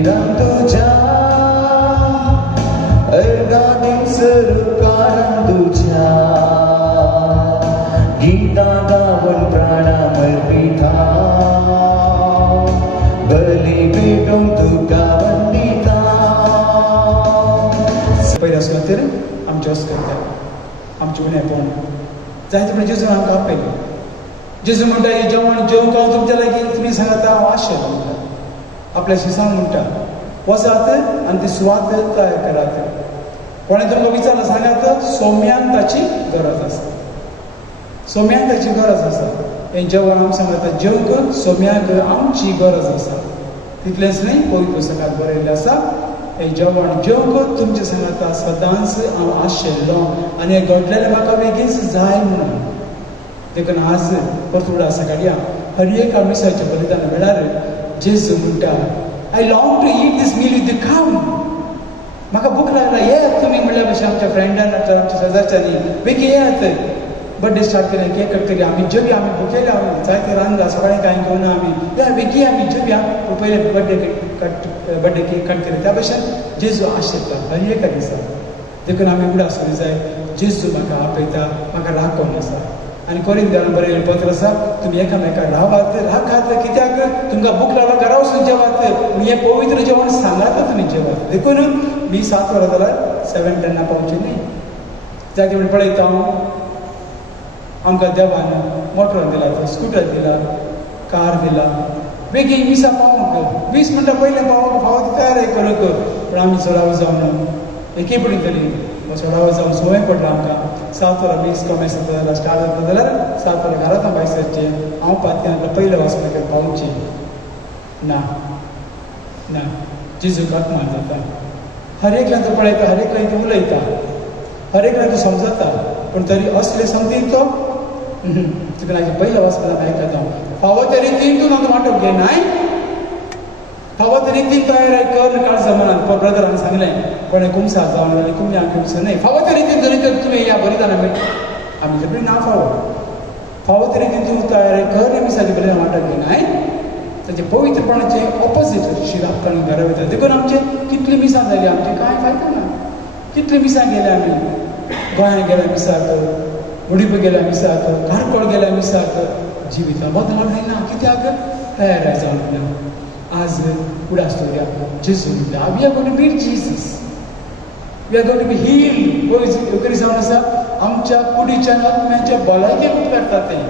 मंदिरांत तुझ्या अर्गादीन सरकारान तुझ्या गीता गावन प्राणामर पिता बली भेटून तुका वंदिता पयल्या सुवातेर आमचे वस्त करता आमचे उणेपण जायते म्हणजे जेजून आमकां आपयलें जेजू म्हणटा हे जेवण जेवूंक हांव तुमच्या लागीं तुमी सांगात हांव आशें म्हणटा आपल्याशी सांग म्हणटा वचात आनी ती सुवात तयार करात कोणें तुमकां विचारलें सांगात सोम्यांक ताची गरज आसा सोम्यांक ताची गरज आसा हें जेवण आमी सांगता जेवंक सोम्याक आमची गरज आसा तितलेंच न्हय पवित्र पुस्तकांत बरयल्लें आसा हें जेवण जेवंक तुमचें सांगता सदांच हांव आशिल्लो आनी हें घडलेलें म्हाका बेगीनच जाय म्हणून देखून आज परतुडा सकाळी हर एक आमिसाच्या बलिदाना वेळार जेजू म्हणटा I long to eat this meal with you कम म्हाका भूक लागला येयात तुमी म्हणल्या भशेन आमच्या फ्रेंडान आमच्या शेजारच्यांनी बेगी येयात बर्थडे स्टार्ट केलें केक कट केली आमी जेवया आमी भुकेले आमी जायते रांदला सगळें कांय घेवन आमी या बेगी आमी जेवया पयले बर्थडे केक कट केले त्या भशेन जेजू आशिल्लो हर एका दिसा देखून आमी उडा आसूंक जाय जेजू म्हाका आपयता म्हाका राखोन आसा आनी कोरिंथांत बरयल्लें पत्र आसा तुमी एकामेकाक रावात राखात कित्याक तुमकां भूक लागला घरा वचून जेवात हें पवित्र जेवण सांगात तुमी जेवात देखून मी 7 वरां जाल्यार 7:10 पावचें न्ही जागे म्हण पळयता हांव आमकां देवान मोटर दिला स्कुटर दिला कार दिला बेगीन मिसा पावूंक 20 मिनटां पयलें पावोंक फावो तयार करूंक पूण आमी चडावो जावन एके पडटली चडावो जावन संवय पडला आमकां 7 वरां 20 कमेस जाता जाल्यार स्टार्ट जाता जाल्यार 7 वरां घरांत भायर सरचें हांव पातक्यान पयले वचपाक पावचें ना ना जेजूक अपमान जाता हर एकल्यान तो पळयता हर एकल्यान तो उलयता हर एकल्यान तो समजता पूण तरी असले समजीन तो तुका लागीं पयले वचपाक आयकता हांव फावो ते रितीन तूं म्हाका वांटोवंक घेनाय फावो ते रितीन तयार कर काळ जमानांत ब्रदरान सांगलें कोणें कुमसा जावन आनी कुमऱ्यांक कुमसा न्हय फावो ते रितीन जरी तर तुवें या बलिदाना मेळटा आमी सगळीं ना फावो ते रितीन तूं तयार कर मिसाची बलिदान वांटोवंक घेनाय ताचे पवित्रपणाचें ऑपोजीट शिराप करून घरा वयता देखून आमचे कितलीं मिसां जालीं आमचे कांय फायदो ना कितलीं मिसां गेले आमी गोंयांत गेल्या मिसाक उडीप गेल्या मिसाक कारकोळ गेल्या मिसाक जिवितां बदलूंक ना कित्याक तयार जावंक ना आज उडास दवरया जेजू म्हणटा we are going to meet Jesus we are going to be healed खरी जावन आसा आमच्या कुडीच्या आत्म्याच्या भलायकेक उपकारता तें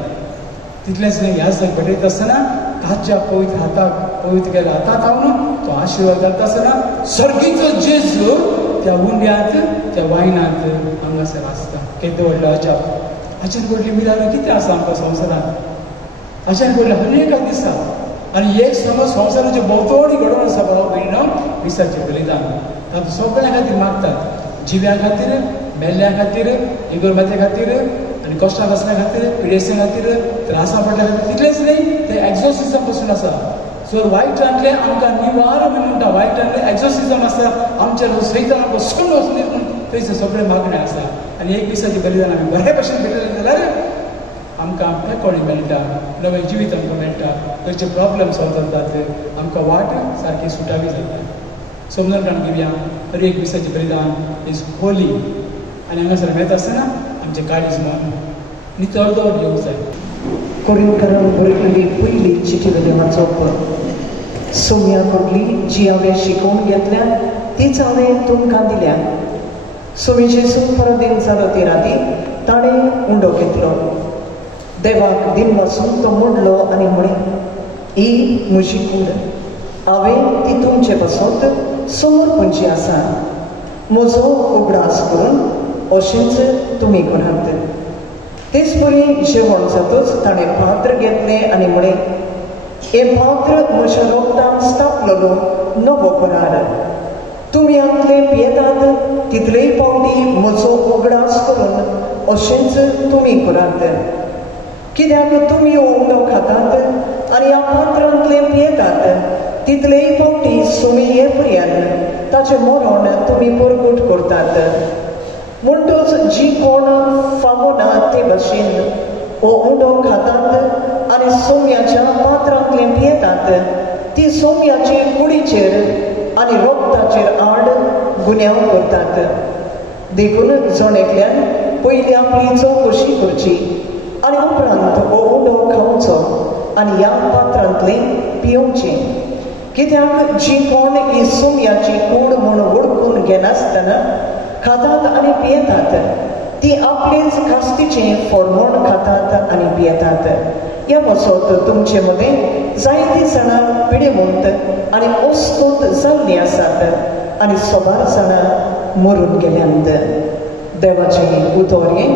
तितलेंच न्हय ह्या बरयता आसतना ताच्या पवित्र हाताक पवित्र केल्या हातांत हांव तो आशिर्वाद घालता आसतना सर्गीचो जेजू त्या उंड्यांत त्या वायनांत हांगासर आसता केदो व्हडलो अजाप हाच्यान व्हडली मिरानो कितें आसा आमकां संवसारांत हाच्यान व्हडलें हर एका दिसा आनी एक समज संवसाराचे भोंवतणी घडोवन आसा भाव भयणो मिसाचें बलिदान तातूंत सगळ्यां खातीर मागतात जिव्यां खातीर मेल्ल्यां खातीर इगोर्बाच्या खातीर आनी कश्टां कसल्या खातीर पिडेसां खातीर त्रासां पडल्या खातीर तितलेंच न्हय तें एक्झॉर्सिझम पासून आसा जर वायटांतले आमकां निवार म्हणटा वायटांतले एक्झॉर्सिझम आसा आमच्या सैतान बसून वचून म्हणून थंयसर सगळें मागणें आसा आनी एक दिसाचें बलिदान आमी बरे भशेन भेटलें जाल्यार आमकां पेकोणी मेळटा नवें जिवीत आमकां मेळटा खंयचे प्रॉब्लेम सॉल्व जातात आमकां वाट सारकी सुटावी जाता समजून काण घेवया हर एक दिसाचें बलिदान इज होली आनी हांगासर मेळटा आसतना आमचें काळीज मन नितळ दवर येवंक जाय कोरिंथांत बरयल्ली पयली चिठी वाचप सोम्या कडली जी हांवें शिकोवन घेतल्या तीच हांवें तुमकां दिल्या सोमी जेजू परदेन जालो ती राती ताणें उंडो घेतलो देवाक दिन वचून तो म्हणलो आनी म्हणे ही म्हजी कूड हांवें ती तुमचे पासत समोर खंयची आसा म्हजो उगडास करून अशेंच तुमी करात तेच बरी जेवण जातूच ताणें पात्र घेतलें आनी म्हणे हे पात्र म्हज्या रोगटान स्थापलेलो नवो करार तुमी हातले पियेतात तितलेय पावटी म्हजो उगडास करून अशेंच तुमी करात कित्याक तुमी हो उंडो खातात आनी ह्या पात्रांतले पियेतात तितलेय पावटी सुमी हे पर्यंत ताचें मरण तुमी परगूट करतात म्हणटूच जी कोण फावो ना ते भशेन हो उंडो खातात आनी सोम्याच्या पात्रांतले पियेतात ती सोम्याचे कुडीचेर आनी रोगताचेर आड गुन्यांव करतात. देखून जण एकल्यान पयली आपली चवकशी करची आनी उपरांत हो उंडो खावचो आनी ह्या पात्रांतलें पिवचें. कित्याक जी कोण ही सुमयाची कूड म्हूण वळखून घेनासतना खातात आनी पियेतात ती आपलेच कास्तीचें फॉर्मोण खातात आनी पियेतात. ह्या मसोत तुमचे मदें जायतीं जाणां पिडेमुक्त आनी ओस्कोत जाल्लीं आसात आनी सोबार जाणां मरून गेल्यांत. देवाचें उतोर्यें.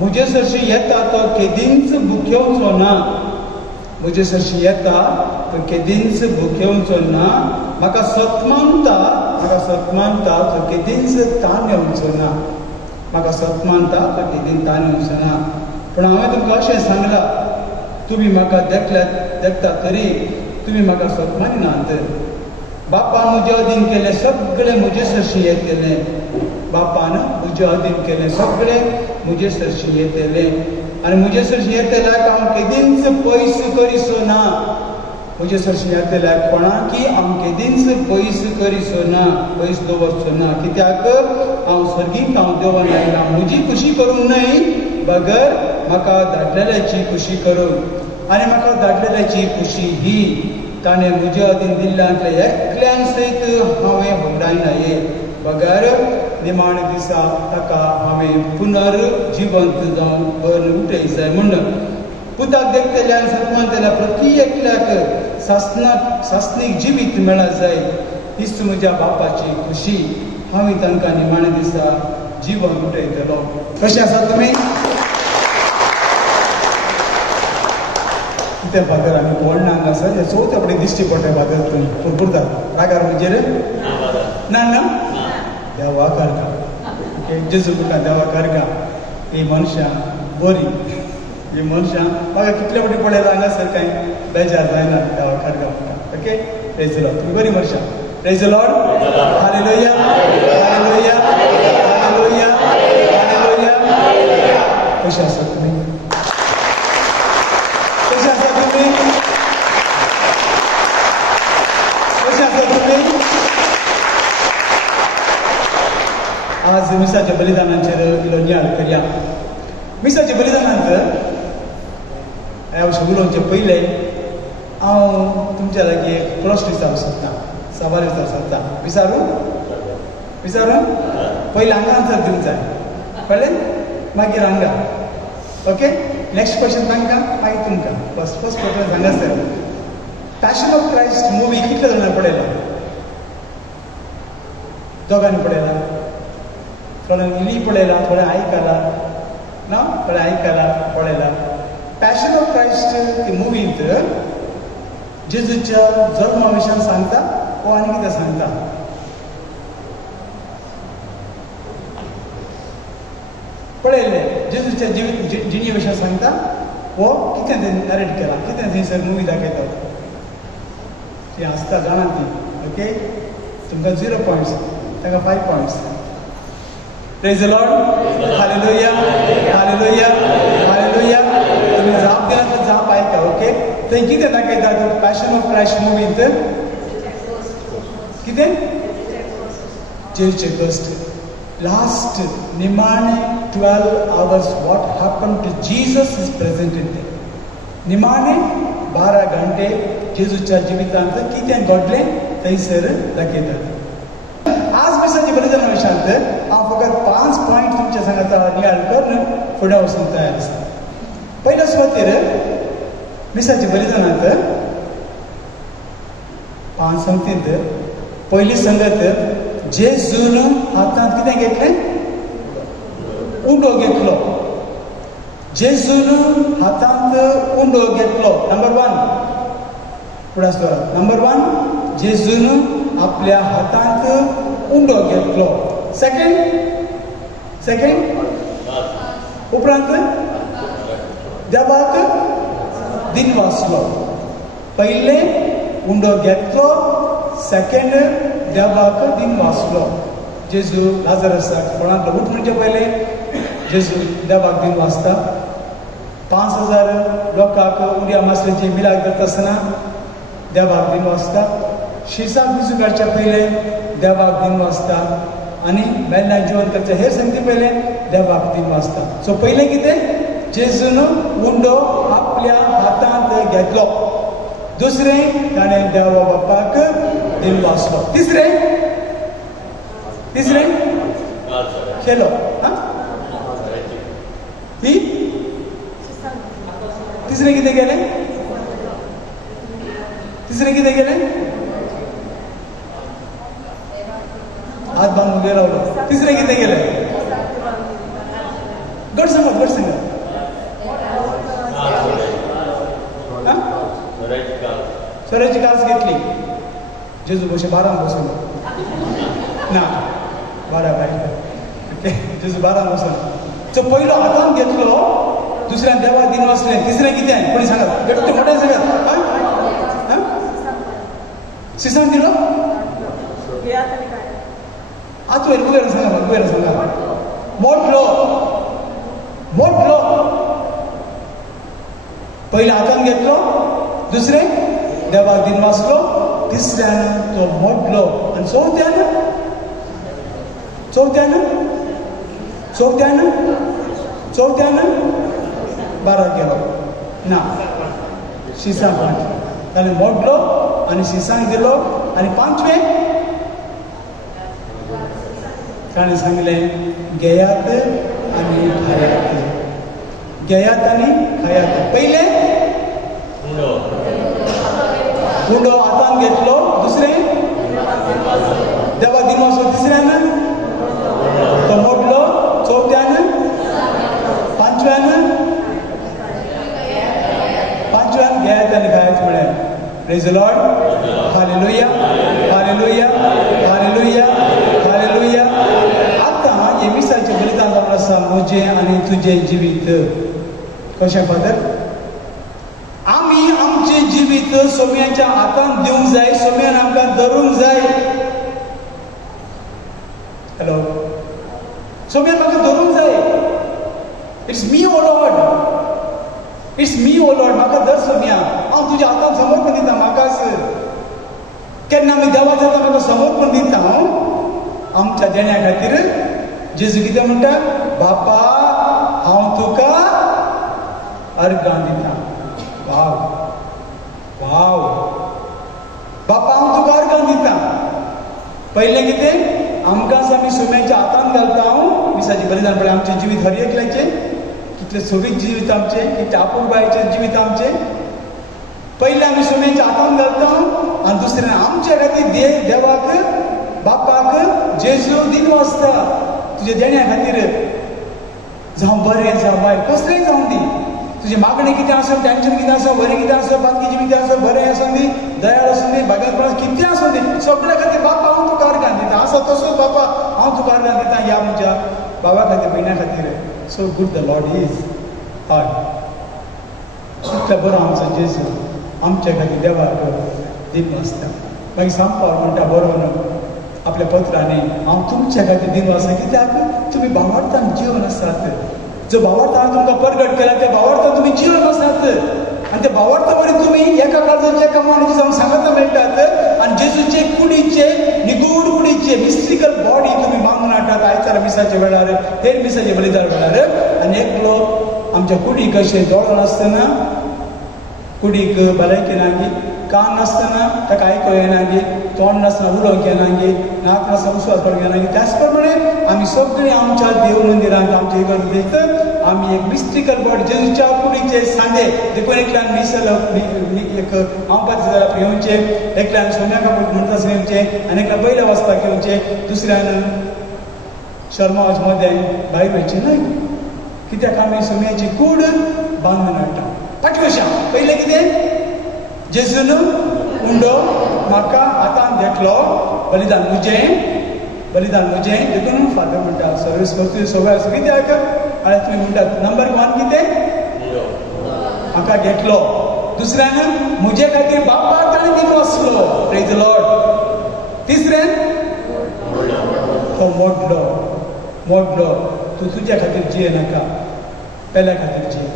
मुझे सरशी येता तो केदींच भुकेवचो ना. मुझे सरशी येता तो केदींच भुकेवचो ना. म्हाका सतमानता तो केदींच ताण येवचो ना. म्हाका सतमानता तो केदीन ताण येवचो ना. पूण हांवें तुमकां अशें सांगलां, तुमी म्हाका देखता तरी तुमी म्हाका सतमानिनात. बापान म्हजे अधीन केले सगळे म्हजे सरशी येतले. बापान म्हजे अधीन केले सगळे म्हजे सरशी येतले आनी म्हजे सरशी येतल्याक हांव केदींच पयस करिसो ना. म्हजे सरशी येतल्याक कोणाकी हांव केदींच पयस करिसो ना, पयस दवरचो ना. कित्याक हांव सर्गीक हांव देवान आयला म्हजी खुशी करूंक न्हय, बगर म्हाका धाडलेल्याची खुशी करूंक. आनी म्हाका धाडलेल्याची खुशी ही ताणें म्हजे अधीन दिल्ल्यांतले एकल्यान सयत हांवें होडायनाये. बगर निमाण दिसा ताका हांवें पुनर्जिवंत जावन बरें उठय जाय म्हूण. पुताक देखतल्यान सतमानतल्या प्रती एकल्याक सासनीक जिवीत मेळा जाय हीच म्हज्या बापाची खुशी. हांवें तांकां निमाणे दिसा जिवन उठयतलो. कशें आसा तुमी? कितें फादर आमी व्हड नांग आसा जे चवथे फुडें दिश्टी पडटा फादर तुमी पुरपुरतात रागार म्हजेर ना ना देवा कारका जेजू तुका देवा कारका. ही मनशां बरी, ही मनशां म्हाका कितले फावटी पळयला हांगासर कांय बेजार जायना देवा कारका म्हणटा. Okay, praise the Lord. तुमी बरी मनशां. Praise the Lord. Hallelujah hallelujah hallelujah hallelujah. कशें आसा तुमी? कशें आसा तुमी? कशें आसा तुमी? आज मिसाच्या बलिदानाचेर इल्लो नियाळ करया. मिसाच्या बलिदानांत ह्या उलोवचे पयलें हांव तुमच्या लागीं एक प्रश्न विचारूंक सोदतां, सवाल विचारूंक सोदतां. विचारूं? पयलीं हांगा आन्सर दिवंक जाय, कळ्ळें? मागीर हांगा. ओके, नेक्स्ट क्वेश्चन तांकां मागीर तुमकां. फर्स्ट क्वेश्चन हांगासर. पॅशन ऑफ क्रायस्ट मुवी कितले जाणां पळयला? दोगांनी पळयला? थोड्यांनी इली पळयला, थोडे आयकला ना, थोडे आयकला पळयला. पॅशन ऑफ क्रायस्ट ती मुवींत जेजूच्या जल्मा विशयान सांगता वो आनी कितें सांगता? पळयले जेजूच्या जिणे विशयान सांगता वो कितें तें नरेट केला, कितें थंयसर मुवी दाखयता? ती आसता जाणा ती ओके तुमकां 0 points ताका 5 points. Praise the Lord. Hallelujah. Hallelujah. Hallelujah. तुम्ही जाप दिला तर जाप ऐका ओके. थंय कितें दाखयता पॅशन ऑफ क्रायस्ट मुवींत कितें जेचे फर्स्ट लास्ट निमाणे 12 hours what happened to Jesus is presented there. निमाणे 12 घंटे जेजूच्या जिवितांत कितें घडलें थंयसर दाखयतात. आज मिसाची बलिदाना विशयांत हांव फकत 5 पॉयंट तुमच्या सांगात नियाळ करून फुडें वचूंक तयार आसा. पयल्या सुवातेर मिसाच्या बलिदानांत 5 संगतींत पयली संगत जेजून हातांत कितें घेतलें उंडो घेतलो. जेजून हातांत उंडो घेतलो. नंबर 1 फुडें दवरा. नंबर 1 जेजून आपल्या हातांत उंडो घेतलो. सेकंड उपरांत देवाक दिनवासलो. पयले उंडो घेतलो. सेकंड देवाक दिनवासलो. जेजू लाजरसाक कोणाक उठ म्हणजे पयले जेजू देवाक दिनवासता. 5000 लोकांक उड्या मासलेची मिलाक करता आसतना देवाक दिनवासता. शिसाक बिजू काडच्या पयले देवाक दिनवासता आनी मेल्ल्यान जेवण करच्या हेर संगती पयले देवाक दिनवासता. सो पयलें कितें जेजून उंडो आपल्या हातांत घेतलो. दुसरें ताणें देवा बापाक दिनवासलो. तिसरें केलो. ही तिसरें कितें केलें? हात बांदून उबे रावलो. तिसरें कितें केलें? गड सांगात. सोऱ्याची कास घेतली. जेजू बशे 12 बसलो ना 12 बायक ओके. जेजू 12 बसलो. सो पयलो हातांत घेतलो. दुसऱ्यान देवाक दिनवासलें. तिसरें कितें कोणी सांगात बेटो मोठें सांगात. सिसांक दिलो. आत वयर गुवेर सांगा. मोठलो. पयले हातांत घेतलो. दुसरें देवाक दिनवासलो. तिसऱ्यान तो मोडलो. आनी चवथ्यान 12 केलो ना शिसांक ताणें मोडलो आनी शिसांक दिलो. आनी 5वें ताणें सांगलें घेयात आनी खायात. पयलें उंडो हातांत घेतलो. दुसरें देवाक दिनवासलो. तिसऱ्यान तो मोडलो. चवथ्यान 5व्यान घेयात आनी खायात म्हळ्यार. Praise the Lord. हालेलुया. आतां हे मिसाचें बलिदान जावन आसा म्हजें आनी तुजें जिवीत. कशें फादर? आमी आमचें जिवीत सोम्याच्या हातांत दिवंक जाय. सोम्यान आमकां धरूंक जाय. हॅलो सोम्यान म्हाका धरूंक जाय. इट्स मी ओ लॉर्ड म्हाका धर सोम्या. हांव तुज्या हातांत समर्पण दिता. म्हाकाच केन्ना आमी देवा जाता म्हाका समर्पण दिता. हांव आमच्या देण्या खातीर जेजू कितें म्हणटा? बापा हांव तुका अर्गां दिता. वाव बापा हांव तुका अर्गां दिता. पयलें कितें आमकां आमी सोम्याच्या हातांत घालता. हांव मिसाचें बलिदान पळय आमचें जिवीत हर एकल्याचें कितलें सोबीत जिवीत आमचें कितलें आपुरबायेचें जिवीत आमचें. पयलें आमी सोम्याच्या हातांत घालता आनी दुसरें आमचे खातीर देवाक बापाक जेजू दिनवासता. तुज्या देण्या खातीर जावं बरें जावं वायट कसलेंय जावं दी. तुजें मागणें कितें आसूं टेंशन कितें आसूं बरें कितें आसूं बाकी जिवीत आसूं बरें आसूं दी दयाळ आसूं दी भाग्यात्मक कितें आसूं दी सगळ्या खातीर बापा हांव तुका अर्गां दिता. आसा तसोच बापा हांव तुका अर्गां दिता. ह्या आमच्या बाबा खातीर भयण्या खातीर. सो गूड द लॉर्ड इज. हय कितलो बरो आमचो जेजू आमच्या खातीर देवाक दिन वाजता मागीर सांग पावल म्हणटा बरोवन आपल्या पत्रांनी हांव तुमच्या खातीर दिन वाजता कित्याक तुमी भावार्थान जीवन आसात जो भावार्थान तुमकां परगट केला त्या भावार्थान तुमी जीवन आसात आनी त्या भावार्था वरवीं तुमी एका काळजाचे एका मनाचे जावन सांगता मेळटात आनी जेजूचे कुडीचे निगूड कुडीचे मिस्टिकल बॉडी तुमी मागून हाडटात आयतारा मिसाच्या वेळार हेर मिसाच्या बलिदान वेळार आनी एकलो आमच्या कुडीक अशें दोळो नासतना कुडीक भलायकी नागी कान नासतना ताका आयको येनागी तोंड नासतना उलोवंक येनागी नाक नासतना उस्वास पडूंक येनागी त्याच प्रमाणे आमी सगळीं आमच्या देव मंदिरांत आमच्या इगर्जेंत आमी एक मिस्टिकल बॉडी जेजूच्या कुडीचे सांदे देखून एकल्यान मिसल एक हांवपाचे जाल्यार घेवचे एकल्यान सोम्या कापूर म्हणटास घेवचे आनी एकल्यान बैला वाजपाक घेवचे दुसऱ्यान शर्माज मदें भायर वयचे न्हय कित्याक आमी सोम्याची कूड बांदून हाडटा फाटी कशा पयलें कितें जेजून उंडो म्हाका हातान घेतलो बलिदान म्हजें देखून फादर म्हणटा सर्वीस करता सगळ्या कित्याक आनी तुमी म्हणटात नंबर 1 कितें म्हाका घेतलो दुसऱ्यान म्हजे खातीर बापाक ताणें दिन वाचलो प्रेज द लॉर्ड तिसऱ्यान तो मोडलो तूं तुज्या खातीर जिये नाका पेल्या खातीर जिये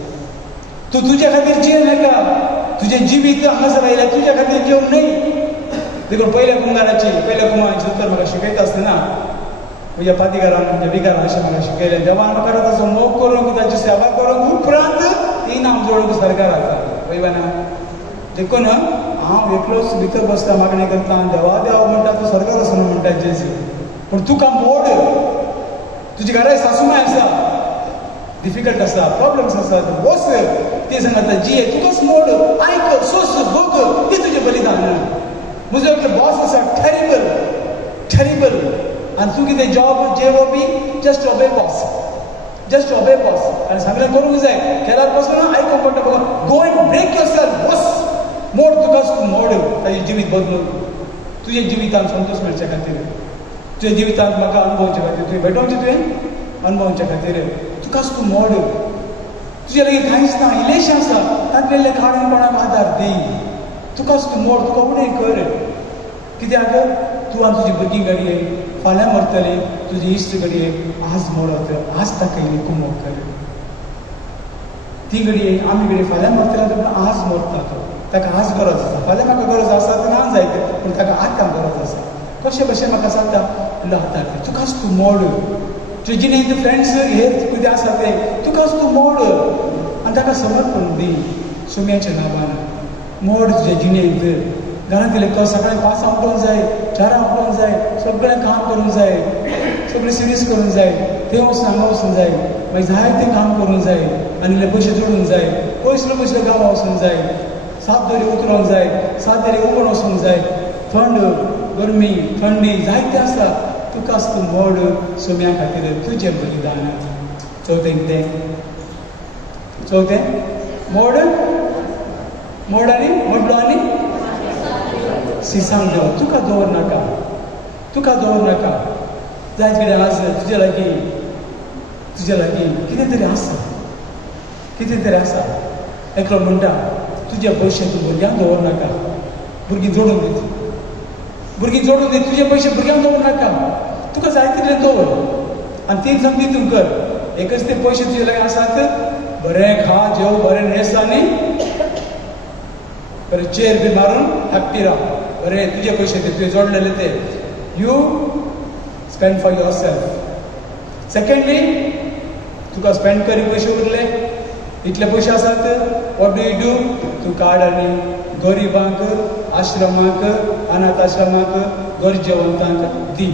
तूं तुज्या खातीर जिये नाका तुजें जिवीत हांगासर आयल्या तुज्या खातीर जेवंक न्हय देखून पयल्या कुंभाराची उत्तर म्हाका शिकयता आसतना म्हज्या पातीकारान म्हणजे विकारान अशें म्हाका शिकयलें देवान म्हाका ताचो मोग करूंक ताची सेवा करूंक उपरांत इनाम जोडूंक सरकार आसा पळयवा ना देखून हांव एकलोच भितर बसता मागणी करता देवा देवा म्हणटा तूं सरकार आसा न्हू म्हणटा जेजू पूण तुका मोड तुजी घराय सासूमाय आसा डिफिकल्ट आसा प्रॉब्लम्स आसात वच ते सांगता जिये तुकाच मोड आयक सोस भोग ते तुजें बलिदान म्हजो एक बॉस आसा टॅरिबल आनी तूं कितें जॉब जेवो बी जस्ट ऑबे बॉस आनी सांगलें करूंक जाय केल्यार पासून आयकूंक पडटा बघा go and break yourself बस मोड तुकाच तूं मोड ताजें जिवीत बदलून तुजे जिवितांत संतोष मेळच्या खातीर तुज्या जिवितांत म्हाका अनुभवचे खातीर तुवें भेटोवचें तुवें अनुभवच्या खातीर तुकाच तूं मोड तुजे लागीं कांयच ना इलेशें आसा तातलें काडून कोणाक आदार दी तुकाच तूं मोड तुका उणें कर कित्याक तूं आनी तुजी भुरगीं घडये फाल्यां मरतलीं तुजी इश्ट घडये आज मोडत आज ताका इल्ली कुमोग कर ती घडये आमी घडये फाल्यां मरतले पूण आज मरता तो ताका आज गरज आसा फाल्यां म्हाका गरज आसा तर ना जायत पूण ताका आतां गरज आसा कशे भशेन म्हाका सांगता म्हणल्यार आदार दी तुकाच तूं मोड तुजे जिणेंत फ्रेंड्स हे कितें आसा ते तुकाच तूं मोड आनी ताका समर्पण दी सुम्याच्या नांवान मोड तुजे जिणेंत घरांतले सकाळीं 5 उठोवंक जाय 4 उठोवंक जाय सगळें काम करूंक जाय सगळी सिरीज करूंक जाय थंय वचून हांगा वचूंक जाय मागीर जायतें काम करूंक जाय आनी इल्ले पयशे जोडूंक जाय पयसले गांवां वचूंक जाय 7 दरी उतरोवंक जाय 7 दरी उबोन वचूंक जाय थंड गरमी थंडी जायतें आसा तुकाच तूं मोड सुम्या खातीर तुजें बलिदान चवथें मोड आनी मोडलो आनी सिसांग देव तुका दवर नाका जायत कितें आज तुजे लागीं कितें तरी आसा एकलो म्हणटा तुजे पयशे तूं भुरग्यांक दवर नाका भुरगीं जोडून दी तुजे पयशे भुरग्यांक दवर नाका तुका जाय तितलें दवर आनी तीन समजी तूं कर एकच ते पयशे तुजे लागीं आसात बरें खा जेव बरें न्हेस आनी बरें चेर बी मारून हॅप्पी राव बरें तुजे पयशे ते तुवें जोडलेले ते you spend for yourself secondly तुका स्पेंड करी पयशे उरले इतले पयशे आसात वॉट डू यू डू तूं काड आनी गरिबांक आश्रमांक अनाथ आश्रमांक गरजेवंतांक दी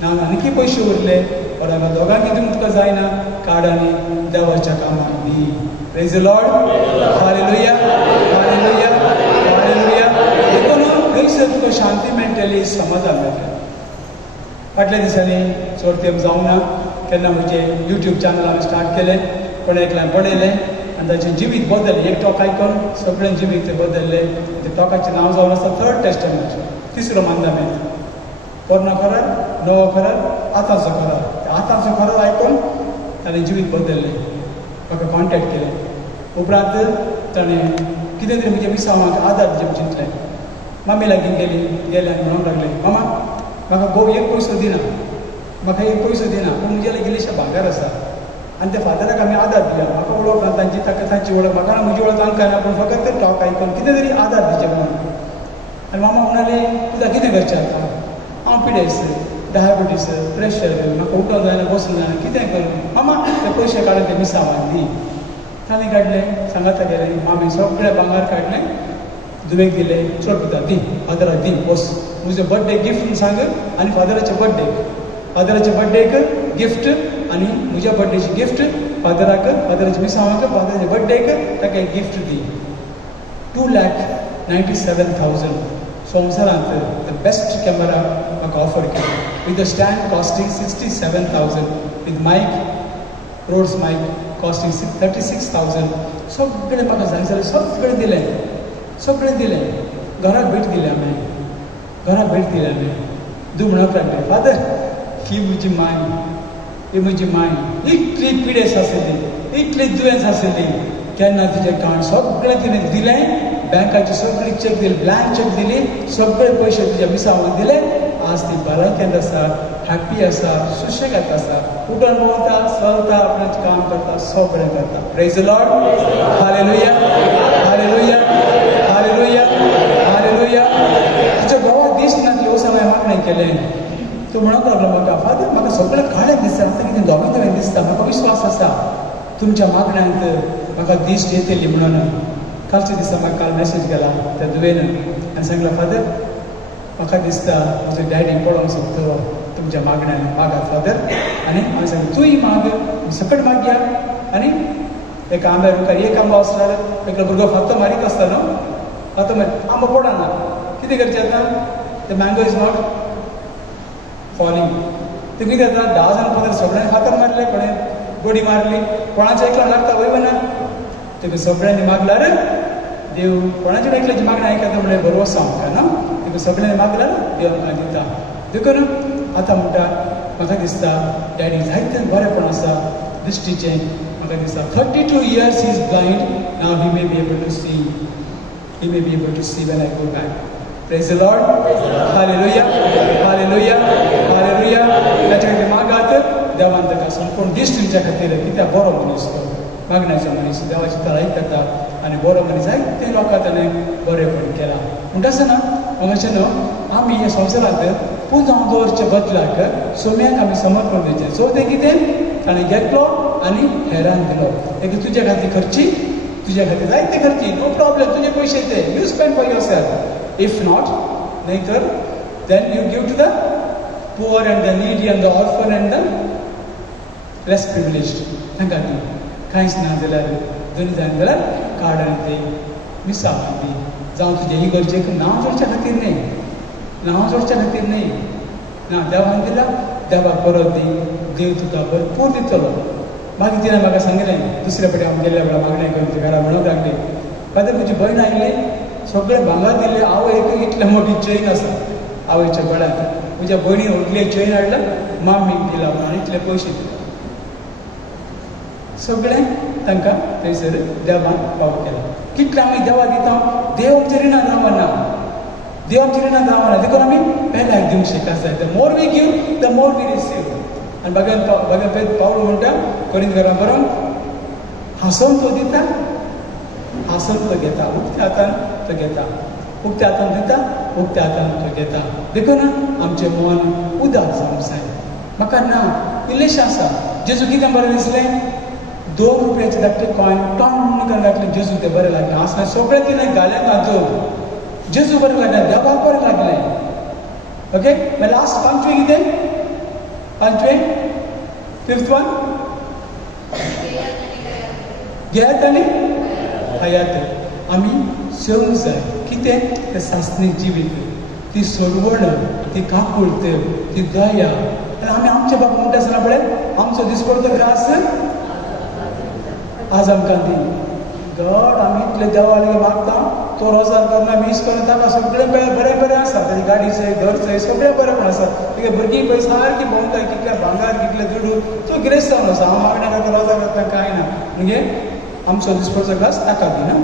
ना आनीकी पयशे उरले पण हांगा दोगांक दिवंक तुका जायना काड आनी देवाच्या कामाक दी praise the Lord hallelujah hallelujah hallelujah देखून थंयसर तुका शांती मेळटली समाधान मेळटलें फाटल्या दिसांनी चड तेंप जावना केन्ना म्हजें यूट्यूब चॅनल हांवें स्टार्ट केलें कोणे एकल्यान पळयलें आनी ताचें जिवीत बदललें एक टॉक आयकून सगळें जिवीत बदललें त्या टॉकाचें नांव जावन आसा 3rd टेस्टमेंट तिसरो मांदामेंत पोरणो खरार नवो खरार आतांचो खरार आतांचो खरार आयकून ताणें जिवीत बदललें म्हाका कॉन्टेक्ट केलें उपरांत ताणें कितें तरी म्हज्या मिसांवाक आदार दिवचें चिंतलें. मामी लागीं गेले आनी म्हणूंक लागले, मामा म्हाका घोव एक पयसो दिना, म्हाका एक पयसो दिना, पूण म्हजे लागीं इल्लेशें भांगर आसा आनी त्या फादराक आमी आदार दिया. म्हाका वळख ना तांची वळख, म्हाका ना म्हजी वळख तांकां ना, पूण फकत ते टॉक आयकून कितें तरी आदार दिवचें म्हणून. आनी मामा म्हणाले, तुका कितें करचें आतां? हांव पिडेस, डायबिटीस, प्रेशर, म्हाका उठोवंक जायना, बसूंक जायना, कितें करूं? मामा ते पयशे काडून ते मिसांवाक दी. ताणें काडले, सांगाता गेले, मामी सगळें भांगर काडलें, दुवेक दिले, चड पिता दी, फादराक दी, बस म्हजो बर्थडे गिफ्ट म्हूण सांग आनी फादराचे बर्थडेक गिफ्ट आनी म्हज्या बर्थडेची गिफ्ट फादराक, फादराच्या मिसांवाक, फादराच्या बर्थडेक ताका एक गिफ्ट दी. 2,97,000 संवसारांत द बेस्ट कॅमेरा म्हाका ऑफर केलो, विथ द स्टँड कॉस्टिंग 67,000, विथ मायक, रोड्स मायक कॉस्टिंग 36,000. सगळें म्हाका जाय जाल्यार सगळें दिलें. घराक भेट दिली आमी. दूं म्हणूंक लागलें, फादर ही म्हजी माय इतली पिडेस आशिल्ली, इतली दुयेंस आशिल्ली, केन्ना तिजें काण सगळें तिणें दिलें, बँकाची सगळी चॅक दिली, ब्लँक चॅक दिली, सगळे पयशे तुज्या मिसांवाक दिले. आज ती भलायकेंत आसा, हॅप्पी आसा, सुशेगाद आसा, उठून भोंवता, चलता, आपणें काम करता, सगळें करता. Praise the Lord. Hallelujah, hallelujah, hallelujah, hallelujah. तुज्या घोवाक दिसना ती वचून हांवें मागणें केलें. तो म्हणूंक लागलो म्हाका, फादर म्हाका सगळें काळें दिसता, आतां कितें दोगां दिसता, म्हाका विश्वास आसा तुमच्या मागण्यांत म्हाका दिश्ट येतली म्हणून. कालच्या दिसा म्हाका काल मॅसेज केला त्या दुवेन आनी सांगला, फादर म्हाका दिसता म्हजो डॅडी पळोवंक सोदतो तुमच्या मागण्यान, मागात फादर. आनी हांवें सांगलें तूंय माग, सकट मागया. आनी एका आंब्या रुखार एक आंबो आसल्यार एकलो भुरगो फातो मारीत आसता न्हू, फातो मारी आंबो पडना, कितें करचें आतां? The mango is not falling. ते कितें जाता, 10 जाण 15 सगळ्यांनी फातर मारले, कोणें गोडी मारली, कोणाच्या एकल्याक लागता वय ना. तेका सगळ्यांनी मागल्यार देव कोणाच्या एकल्याची मागणी आयकता म्हणल्यार बरो आसा आमकां ना. तेका सगळ्यांनी मागल्यार देव आमकां दिता. देखून आतां म्हणटा म्हाका दिसता डॅडी जायतें बरेंपण आसा दिश्टीचें. म्हाका दिसता 32 years he is blind, now he may be able to see. He may be able to see when I go back. Praise the Lord. Hallelujah, hallelujah, hallelujah. ताच्या खातीर मागात, देवान ताका संपूर्ण दिश्ट दिवच्या खातीर, कित्याक बरो मनीस तो, मागण्याचो मनीस, देवाची तळाई करता आनी बरो मनीस जायते लोकां ताणें बरेंपण केलां. म्हणटा आसतना अशें न्हू, आमी ह्या संवसारांत पुजाव दवरचे बदलाक सोम्याक आमी समर्पण दिवचें. सो तें कितें ताणें घेतलो आनी हेरांक दिलो. एक तुज्या खातीर खर्ची, तुज्या खातीर जायते खर्ची, नो प्रॉब्लेम, तुजे पयशे ते you spend for yourself. If not, नाहीतर then you give to the poor and the needy and the orphan and the less privileged. तांकां दी. कांयच ना जाल्यार दोनी जायना जाल्यार काड आनी ते मिसांवाक दी. जावं तुज्या इगर्जेक नांव जोडच्या खातीर न्ही, नांव जोडच्या खातीर न्ही, ना देवान दिला, देवाक परत दी, देव तुका भरपूर दितलो. मागीर तिणें म्हाका सांगलें, दुसरे फावटी हांव गेल्ल्या वेळार मागणें करून ती घरा म्हणूंक लागली, फादर म्हजी भयण आयली, सगळें भांगर दिलें, आवयक इतलें मोठी चेन आसा आवयच्या गळ्यांत, म्हज्या भयणीन व्हडली चेन हाडला, मामीक दिला आनी इतले पयशे दिले. सगळें तांकां थंयसर देवान पाव केलें. कितलें आमी देवाक दिता, देव आमच्या रिणान रावना, देव आमच्या रिणान रावना. देखून आमी पेल्याक दिवंक शिकपाक जाय. The more we give the more we receive. आनी भगवान पावलो म्हणटा कोरिंथीकांक बरोवन, हांसोवन तो दिता, हांसोवन तो घेता, उक्त्या हातान तो घेता, उक्त्या हातान दिता, उक्त्या हातान तो घेता. देखून आमचें मन उदास जावंक जाय. म्हाका ना इल्लेशें आसा. जेजू कितें बरें दिसलें, 2 रुपयाचे धाकटे कॉयन टॉन करून घातले, जेजू ते बरें लागलें. आसलें सगळें तिणें घालें तातूंत, जेजू बरें लागलें, देवाक बरें लागलें. ओके, मागीर लास्ट 5वें कितें, 5वें 5th वन घेयात आनी हयात. आमी सेवंक जाय. कितें तें सासणीक जिवीत, ती सोडवण, ती काकूळट, ती दया. आनी आमी आमचे बाबा म्हणटा आसतना पळय, आमचो दिसपडतो ग्रास आज आमकां दी. गॉड आमी इतले देवा लागीं मागता, तो रोजार करना, मीस करना, ताका सगळें बरें बरें आसा. ताची गाडी चंय, घर चंय, सगळें बरें आसा. तुगे भुरगीं पळय सारकीं भोंवताय, कितलें भांगर, कितलें दुडू, तो गिरेस्तांव आसा. हांव मागण्या करता, रोजार करता, कांय ना. म्हणजे आमचो दिसपडचो घास ताका दी ना.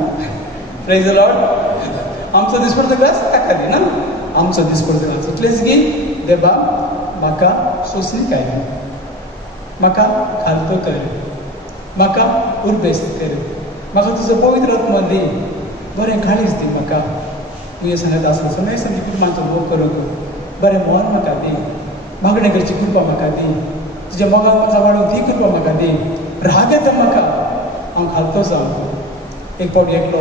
Praise the Lord. आमचो दिसपडचो ग्लास ताका दी ना, आमचो दिसपडचो ग्लास इतलेंच की देवा म्हाका सोंसणी काय, म्हाका खालतो कर, म्हाका उर्बेस्त कर, म्हाका तुजो पवित्र आत्मा दी, बरें काळीज दी म्हाका. तुवें सांगत आसता सगळें सांगी कुटुंबाचो मोग करूंक, बरें मोन म्हाका दी, मागणें करची कृपा म्हाका दी, तुज्या मोगान म्हाका वाडोवंक ती कृपा म्हाका दी. राग येता म्हाका, हांव खालतो जावं. एक फावट एकलो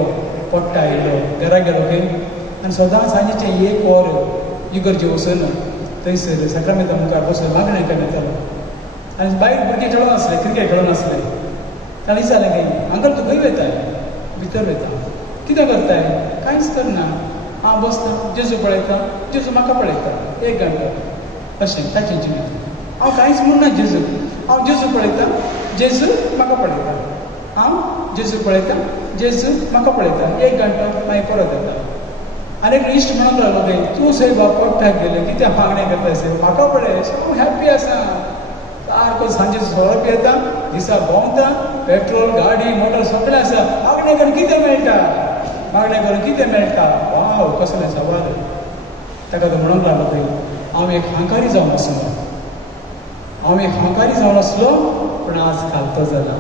पोट्टा येयलो, घरा गेलो खंय आनी सदां सांजेचें 1 वर इगर्जे वचून थंयसर सक्रामेंता मुखार बसून मागणें करतालो. आनी भायर भुरगे खेळून आसले, क्रिकेट खेळून आसले. ताणें विचारलें खंय, अंकल तूं खंय वयताय? भितर वयता. कितें करताय? कांयच करना, हांव बसता, जेजू पळयता, जेजू म्हाका पळयता 1 घंटा. अशें ताचें जिणें. हांव कांयच म्हणना जेजू, हांव जेजू पळयता, जेजू म्हाका पळयता, हांव जेजू पळयता, जेजू म्हाका पळयता. 1 घंटा मागीर परत येता. आनी एक इश्ट म्हणून लागलो खंय, तूं सायबा पोट्ट्याक गेले कित्याक मागणें करता सायब, म्हाका पळय. हांव हॅप्पी आसा, सारको सांजे सोरो पियेता, दिसा भोंवता, पेट्रोल गाडी मोटर सगळें आसा. मागणें करून कितें मेळटा? मागणें करून कितें मेळटा? वाव, कसलें सवाल. ताका तो म्हणूंक लागलो खंय, हांव एक हंकारी जावन आसलो, हांव एक हंकारी जावन आसलो, पूण आज खालतो जाला.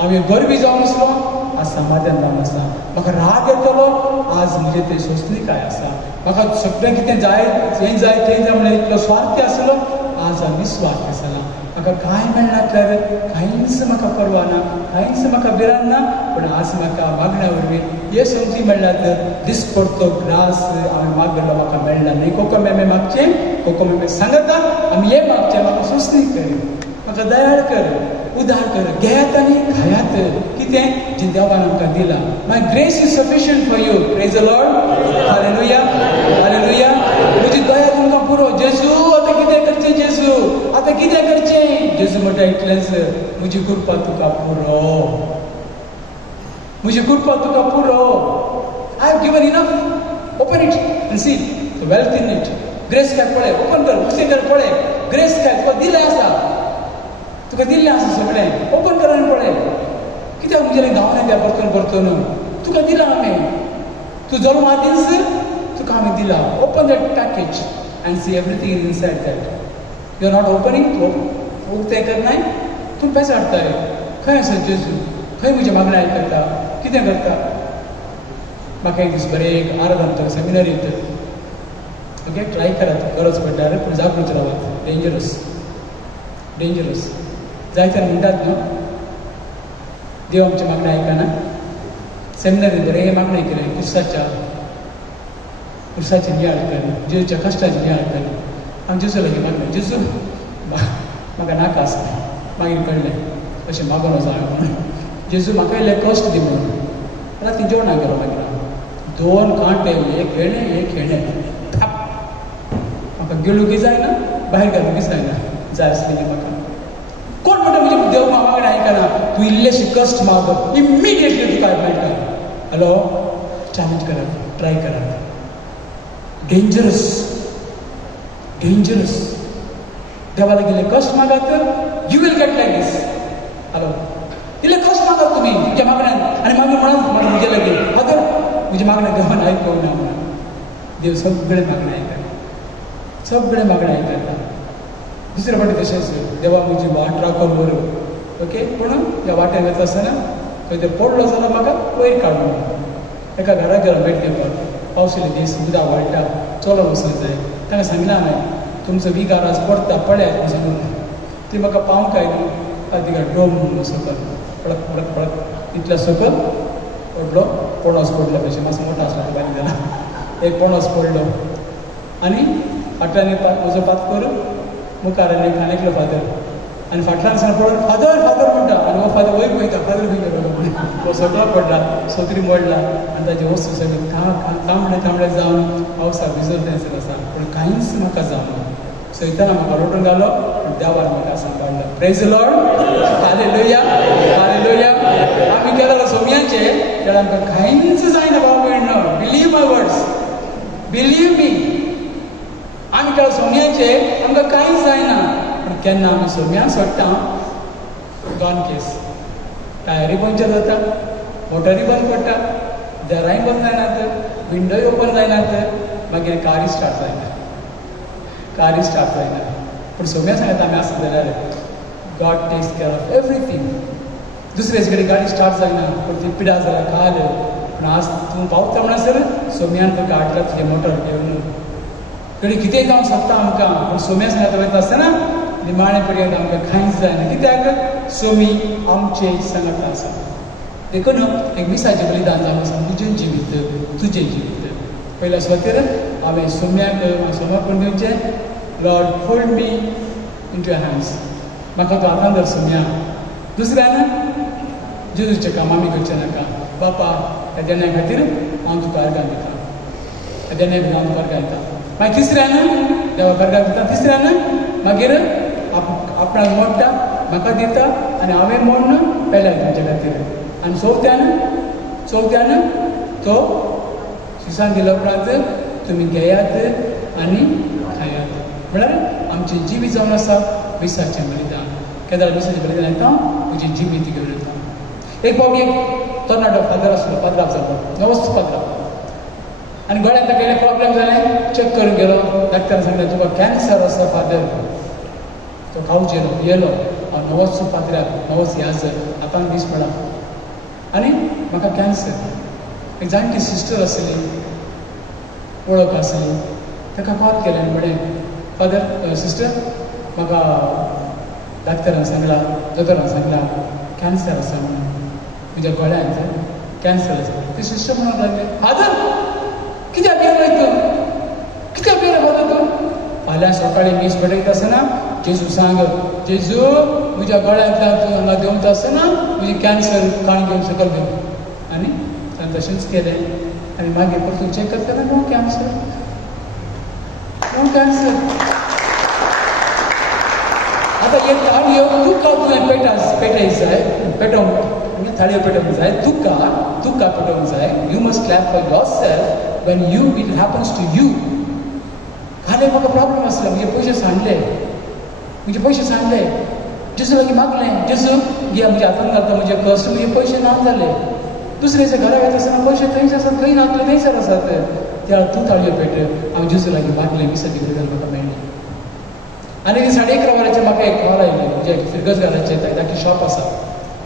हांव एक गरबी जावन आसलो, आज समाधान जावन आसा. म्हाका राग येतलो, आज म्हणजे ते सोंसणी काय आसा. म्हाका सगळें कितें जाय, हें जाय तें जाय म्हणल्यार इतलो स्वार्थी आसलो, आज हांव निस्वार्थी जाला. म्हाका कांय मेळना तर कांयच म्हाका परवा ना, कांयच म्हाका भिरांत ना, पूण आज म्हाका मागण्या वरवीं हे समजी मेळ्ळ्यात. दिसपडतो ग्रास हांवें मागलो, म्हाका मेळना न्ही. कोको मेमे मागचें, कोको मेमे सांगता आमी हें मागचें, म्हाका सोंसणी कर, म्हाका दयाळ कर, उदार कर, घेयात आनी खायात कितें जें देवान आमकां दिलां. My grace is sufficient for you. Praise the Lord. Hallelujah, hallelujah. म्हजी दया तुमकां पुरो. जेजू आतां कितें करचें? जेजू आतां कितें करचें? जेजू म्हणटा इतलेंच, म्हजी कृपा तुका पुरो, म्हजी कृपा तुका पुरो. I have given enough. Open it and see the wealth in it. Grace काय पळय, ओपन कर, उक्तें कर, पळय ग्रेस काय तुका दिलें आसा, तुका दिल्लें आसा सगळें. ओपन कर आनी पळय. कित्याक म्हजे गांवान येता परतून परतून? तुका दिलां हांवें. तूं जल्मा दीस तुका हांवें दिलां. Open that package and see everything is inside that. You are not opening. तूं उक्तें करनाय, तूं पेसाडटाय. खंय आसा जेजू? खंय म्हजें मागणें आयकता? कितें करता? म्हाका एक दीस बरें एक आराधना सेमिनारींत, ओके, ट्राय करात, गरज पडल्यार, पूण जागृत रावात. Dangerous, dangerous. जायत्यान म्हणटात न्हू, देव आमचें मागणें आयकना. सेमिनारींत बरें मागणें केलें, पुरसाचें नियाळ कर, जेजूच्या कश्टाचें नियाळ कर. हांव जेजू लागीं मागलें, जेजू म्हाका नाका आसा. मागीर कळ्ळें अशें मागून वचो हांवें म्हणून. जेजू म्हाका इल्लें कश्ट दी म्हणून. राती जेवणाक गेलो मागीर हांव. 2 कांटे, एक हेणें म्हाका गेळूंकय जायना, भायर घालूंकय जायना. जाय आसली न्ही म्हाका. कोण म्हणटा म्हणजे देव मागणें आयकना? तूं इल्लेशें कश्ट माग, इमिडिएटली तुका मेळटा. हॅलो, चॅलेंज करात, ट्राय करात. Dangerous, dangerous. देवा लागीं इल्लें कश्ट मागात, you will get like this. Hello, इल्लें कश्ट मागात तुमी तुमच्या मागण्यान, आनी मागीर म्हणात म्हाका म्हजे लागीं फादर म्हजे मागणें देवान आयकूंक ना म्हणून. देव सगळें मागणें आयकता, सगळें मागणें आयकता. दुसरे फावटी तशेंच, देवा म्हजी वाट राखून व्हर, ओके, पूण ह्या वाटेन वता आसतना खंय तर पडलो जाल्यार म्हाका वयर काडून. एका घरा गेलो भेट दिवपाक. पावसिल्ले दीस उदक वाडटा, चलोन वचूंक जाय. ताका सांगलें हांवें, तुमचो विगार आज पडटा, पळयात म्हूण सांगून. ती म्हाका पावंक काय न्हू, तिका ड्रोम म्हणून सकल पडक पडक पडक इतल्या सकल पडलो. पणस पडलो कशें, मातसो मोठो आसलो बारीक जाला. एक पणस पडलो आनी फाटल्यान म्हजो पातकोर मुखार आनी एकलो फादर, आनी फाटल्यान सावन पळोवन फादर फादर म्हणटा, आनी हो फादर वयर वयता, फादर खंय गेलो म्हणून. तो सगळो पडला, सोत्री मोडला, आनी ताची वस्तू सगळी तांबडे तांबडे जावन पावसाक भिजून थंयसर आसा. पूण कांयच म्हाका जावना. सैताना म्हाका रोटून घालो, पूण देवान म्हाका सांबाळ्ळो. Praise the Lord. Hallelujah, hallelujah. आमी केलेलो सोमयांचे तेन्ना आमकां कांयच जायना भाव भयण. Believe my words, believe me. आमी केलो सोमयांचे आमकां कांयच जायना. पूण केन्ना आमी सोमयां सोडटा, गॉन केस. टायरी पंक्चर जाता, मोटरी बंद पडटा, दराय बंद जायनात विंडोय ओपन जायनात मागीर कारी स्टार्ट जायना पूण सोम्या सांगता आमी आसत जाल्यार God takes care of everything दुसऱ्याचे कडेन गाडी स्टार्ट जायना पूण ती पिड्यार जाल्यार काल पूण आज तूं पावता म्हणसर सोम्यान तुका हाडला तुजें मोटर घेवन कडेन कितेंय जावंक शकता आमकां पूण सोम्या सांगता वयता आसतना निमाणे पर्यंत आमकां कांयच जायना कित्याक सोमी आमचे सांगता आसा देखून एक मिसाचें बलिदान जावन आसा तुजें जिवीत तुजें जिवीत पयल्या सुवातेर हांवें सोम्याक समर्पण दिवचें Lord hold me in your hands म्हाका तूं हातान धर सोम्या दुसऱ्यान जेजूचें काम आमी करचें नाका बापा ह्या देण्या खातीर हांव तुका अर्गां दिता ह्या देण्या खातीर हांव तुका अर्गां दिता मागीर तिसऱ्यान देवाक अर्गां दिता तिसऱ्यान मागीर आपणाक मोडटा म्हाका दिता आनी हांवें मोडून पेल्यार तुमचे खातीर आनी चवथ्यान तो शिसान दिल्या उपरांत तुमी घेयात आनी खायात म्हळ्यार आमचें जिवीत जावन आसा विसाचें बलिदान केदार विसाचें बलिदान येता तुजें जिवीत घेवन येता एक फावटी एक तरणाटो फादर आसलो पाद्राक जालो नवस्त पाद्राक आनी गोळ्यान ताका इल्लें प्रॉब्लेम जालें चॅक करूंक गेलो डाक्टरान सांगलें तुका कॅन्सर आसा फादर तो खावचेलो येयलो हांव नवस्त पाद्राक नवस्त याजर आतां दीस पडा आनी म्हाका कॅन्सर एक जाणटी सिस्टर आसली वळख आसली ताका कॉल केलें आनी म्हणलें फादर सिस्टर म्हाका डाक्टरान सांगलां दोतोरान सांगलां कॅन्सर आसा म्हणून म्हज्या गोळ्यांत कॅन्सर आसा ती सिस्टर म्हणूंक लागली फादर कित्याक भियेलो तूं कित्याक भियेलो फादर तूं फाल्यां सकाळीं मीस पेटयता आसतना जेजू सांग जेजू म्हज्या गोळ्यांतल्यान तूं हांगा देंवता आसतना म्हजी कॅन्सर काण घेवन सकयल घेवन आनी ताणें तशेंच केलें आनी मागीर परतून चॅक करतना नो कॅन्सर आतां हे थाळयो तुका तुवें पेटय जाय पेटोवंक थाळयो पेटोवंक जाय तुका पेटोवंक जाय you must clap for yourself when you it happens to you हांवें म्हाका प्रॉब्लेम आसलो म्हजे पयशे सांडले जेजू लागीं मागलें जेजू घे म्हज्या हातान घालता म्हजे कश्ट म्हजे पयशे ना जाले दुसऱ्याच्या घरा वयता आसतना पयशे थंयच आसात खंय नातले थंयसर आसात त्या तूं थाळयो पेट हांव जेजू लागीं मागलें विसाची बलिदान म्हाका मेळ्ळें आनी 11:30 वरांचेर म्हाका एक कॉल आयली म्हणजे फिरगस घालाचें धाकटें शॉप आसा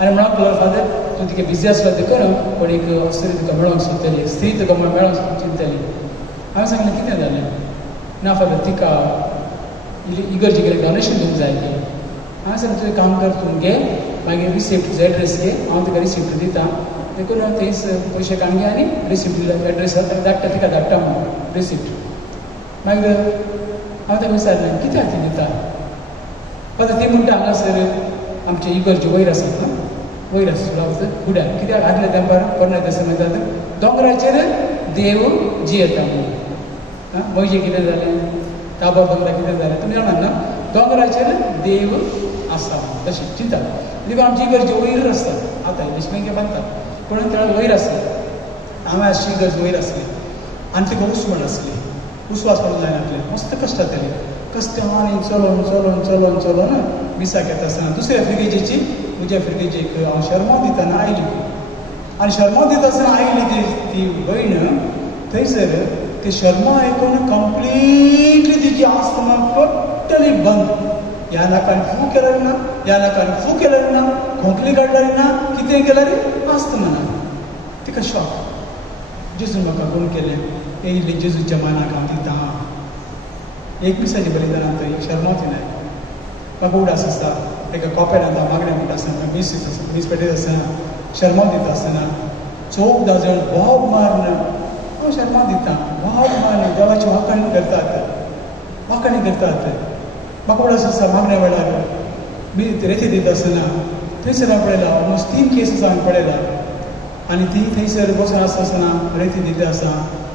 आनी म्हणून लागलो फादर तूं तिका बिजी आसलो देखून पण एक स्त्री तुका मेळोंक सोदतली स्त्री तुका मेळोंक चिंतली हांवें सांगलें कितें जालें ना फादर तिका इगर्जे गेले डॉनेशन दिवंक जाय की हांवें सांगलें तुजें काम कर तूं घे मागीर रिसिप्ट तुजो एड्रेस घे हांव तुका रिसिप्ट दिता देखून थंयच पयशे काडून घे आनी रिसिप्ट एड्रेसार धाडटा तिका धाडटा म्हणून रिसिप्ट मागीर हांव ताका विचारलें कित्याक ती दिता फादर ती म्हणटा हांगासर आमचे इगर्जे वयर आसात ना वयर आसा फुड्यान कित्याक आदल्या तेंपार कोरोना दिसा म्हणटात दोंगराचेर देव जियेता म्हणून म्हजें कितें जालें ताबा दोंगरा कितें जालें तुमी जाणात ना दोंगराचेर देव आसा तशें चिंता देखून आमची इगर्जे वयर आसतात आतां इंग्लीश बँके बांदतात पूण त्या वयर आसली हांवें आसची इगर्ज वयर आसली आनी तिका उसवण आसली उसवास पडूंक जायनासलें मस्त कश्ट जातालीं कश्टांनी चलोन विसाक येता आसतना दुसऱ्या फ्रिगेजीची म्हज्या फ्रिगेजीक हांव शर्माव दितना आयली आनी शर्माव दिता आसतना आयली ती भयण थंयसर ती शर्मा आयकून कंप्लिटली तिची आस्थमा टोटली बंद ह्या नाकान फू केल्यार ना ह्या नाकान फू केल्यार ना खोंकली काडल्यार ना कितें केल्यार आस्थमा ना तिका शॉक जेजून म्हाका कोण केलें येयले जेजूच्या मानाक हांव दिता एक दिसाची बलिदान थंय शर्माव तिनाय म्हाका उडास आसता ताका कॉपेर आतां मागण्या म्हणटा आसतना मीस पेटयता आसतना शर्माव दिता आसतना 14 जाण बोब मारन हांव शर्माव दिता बोब मारन देवाची वाखाणी करतात म्हाका उडास आसता मागण्या वेळार रेती दिता आसतना थंयसर हांवें पळयला ऑलमोस्ट 3 केसीस हांवें पळयला आनी ती थंयसर बसून आसता आसतना रेती दिता आसा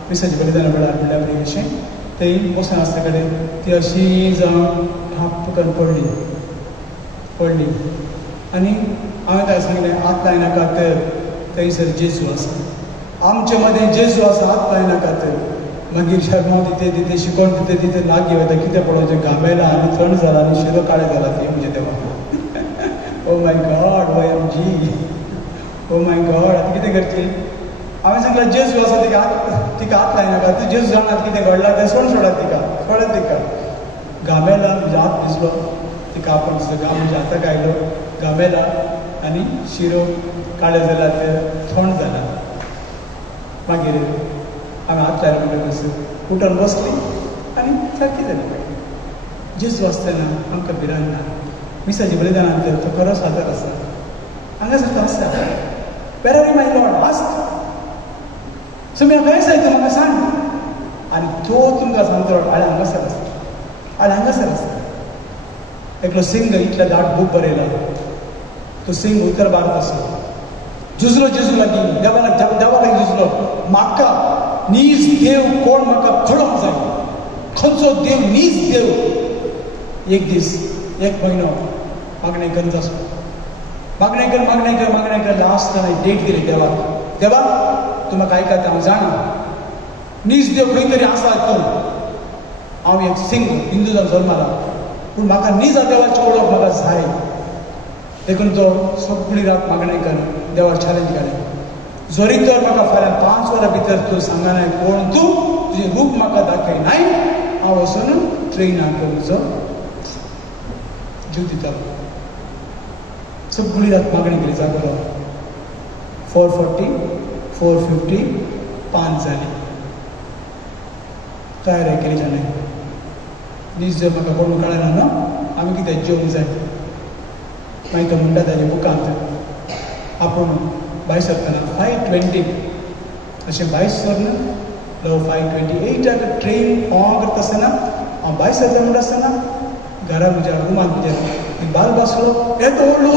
विसाच्या बलिदाना वेळार म्हणल्यार बरी अशें थंय बसून आसता कडेन ती अशी जावन हाप करून पडली आनी हांवें ताका सांगलें हात लायनाकात थंयसर जेजू आसा आमचे मदें जेजू आसा हात लायनाकात मागीर शर्माव दिते शिकोण दिते लागी वयता कितें पळोवचें घामेला आनी थंड जाला आनी शिरो काळे जाला ती म्हणजे देवा oh my God O M G oh my God आतां कितें करचें हांवें सांगलें जेजू आसा तिका हात लायनाका तूं जेजू जाणात कितें घडलां तें सोडात तिका गामेला म्हजो हात भिजलो तिका आपण गाम म्हज्या हाताक आयलो गामेला आनी शिरो काळे जाला ते थंड जाला मागीर हांवें हात लायलो म्हणटकच उठून बसली आनी सारकी जाली जेजू आसतना आमकां भिरांत ना मिसाच्या बलिदानांत तो खरोच हातार आसा हांगासर तो आसता where are my Lord ask so मी खंय जाय तूं म्हाका सांग आनी तो तुमकां सांगतो आळे हांगासर आसा एकलो सिंग इतल्या दाट बूक बरयला तो सिंग उत्तर भारताचो झुजलो जेजू लागीं देवा लागीं झुजलो म्हाका नीज देव कोण म्हाका कळोंक जाय खंयचो देव नीज देव एक दीस एक म्हयनो मागणें करत आसलो मागणें कर लास्ट डेट दिली देवाक तूं म्हाका आयकात हांव जाणा नीज देव खंय तरी आसा तूं हांव एक सिंग हिंदू जावन जल्माला पूण म्हाका नीज देवाची वळख म्हाका जाय देखून तो सगळी रात मागणें कर देवाक चॅलेंज घालें जरी तर म्हाका फाल्यां 5 वरां भितर तूं सांगनाय कोण तूं तुजें रूप म्हाका दाखयनाय हांव वचून ट्रेनाक म्हजो जीव दितालो सगळी रात मागणी केली जागलो 440 450 5 जाली तयारी केली जाणें नीज जर म्हाका कोण कळना न्हू आमी कितें जेवंक जाय मागीर तो म्हणटा ताच्या बुकांत आपूण भायर सरतना 5:20 अशें भायर सरना 5:28 ट्रेन करता आसतना हांव भायर सरता म्हणटा आसतना घरा म्हज्या रुमान म्हज्या बाल बसलो येदो व्हडलो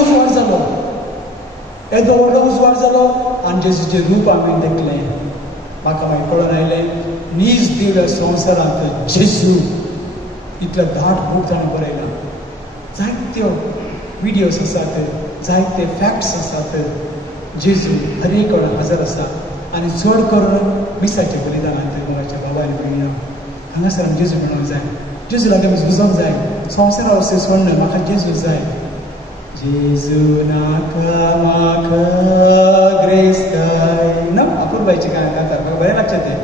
उजवाड जालो आनी जेजूचें रूप हांवें देखलें म्हाका मागीर कळून आयलें नीज देव संवसारांत जेजू इतलो दाट बूक ताणें बरयला जायत्यो विडियोज आसात जायते फॅक्ट्स आसात जेजू हर एक कडेन हजर आसा आनी चड करून मिसाच्या बलिदानांत म्हज्या बाबान भयणीं हांगासर जेजू म्हणूंक जाय जेजू लागीं झुजोंक जाय संवसारा वरसी सोडना म्हाका जेजू जाय जेजू नाका म्हाका ग्रेस काय ना अपूर्बाईची गाणें गातात म्हाका बरें लागचें तें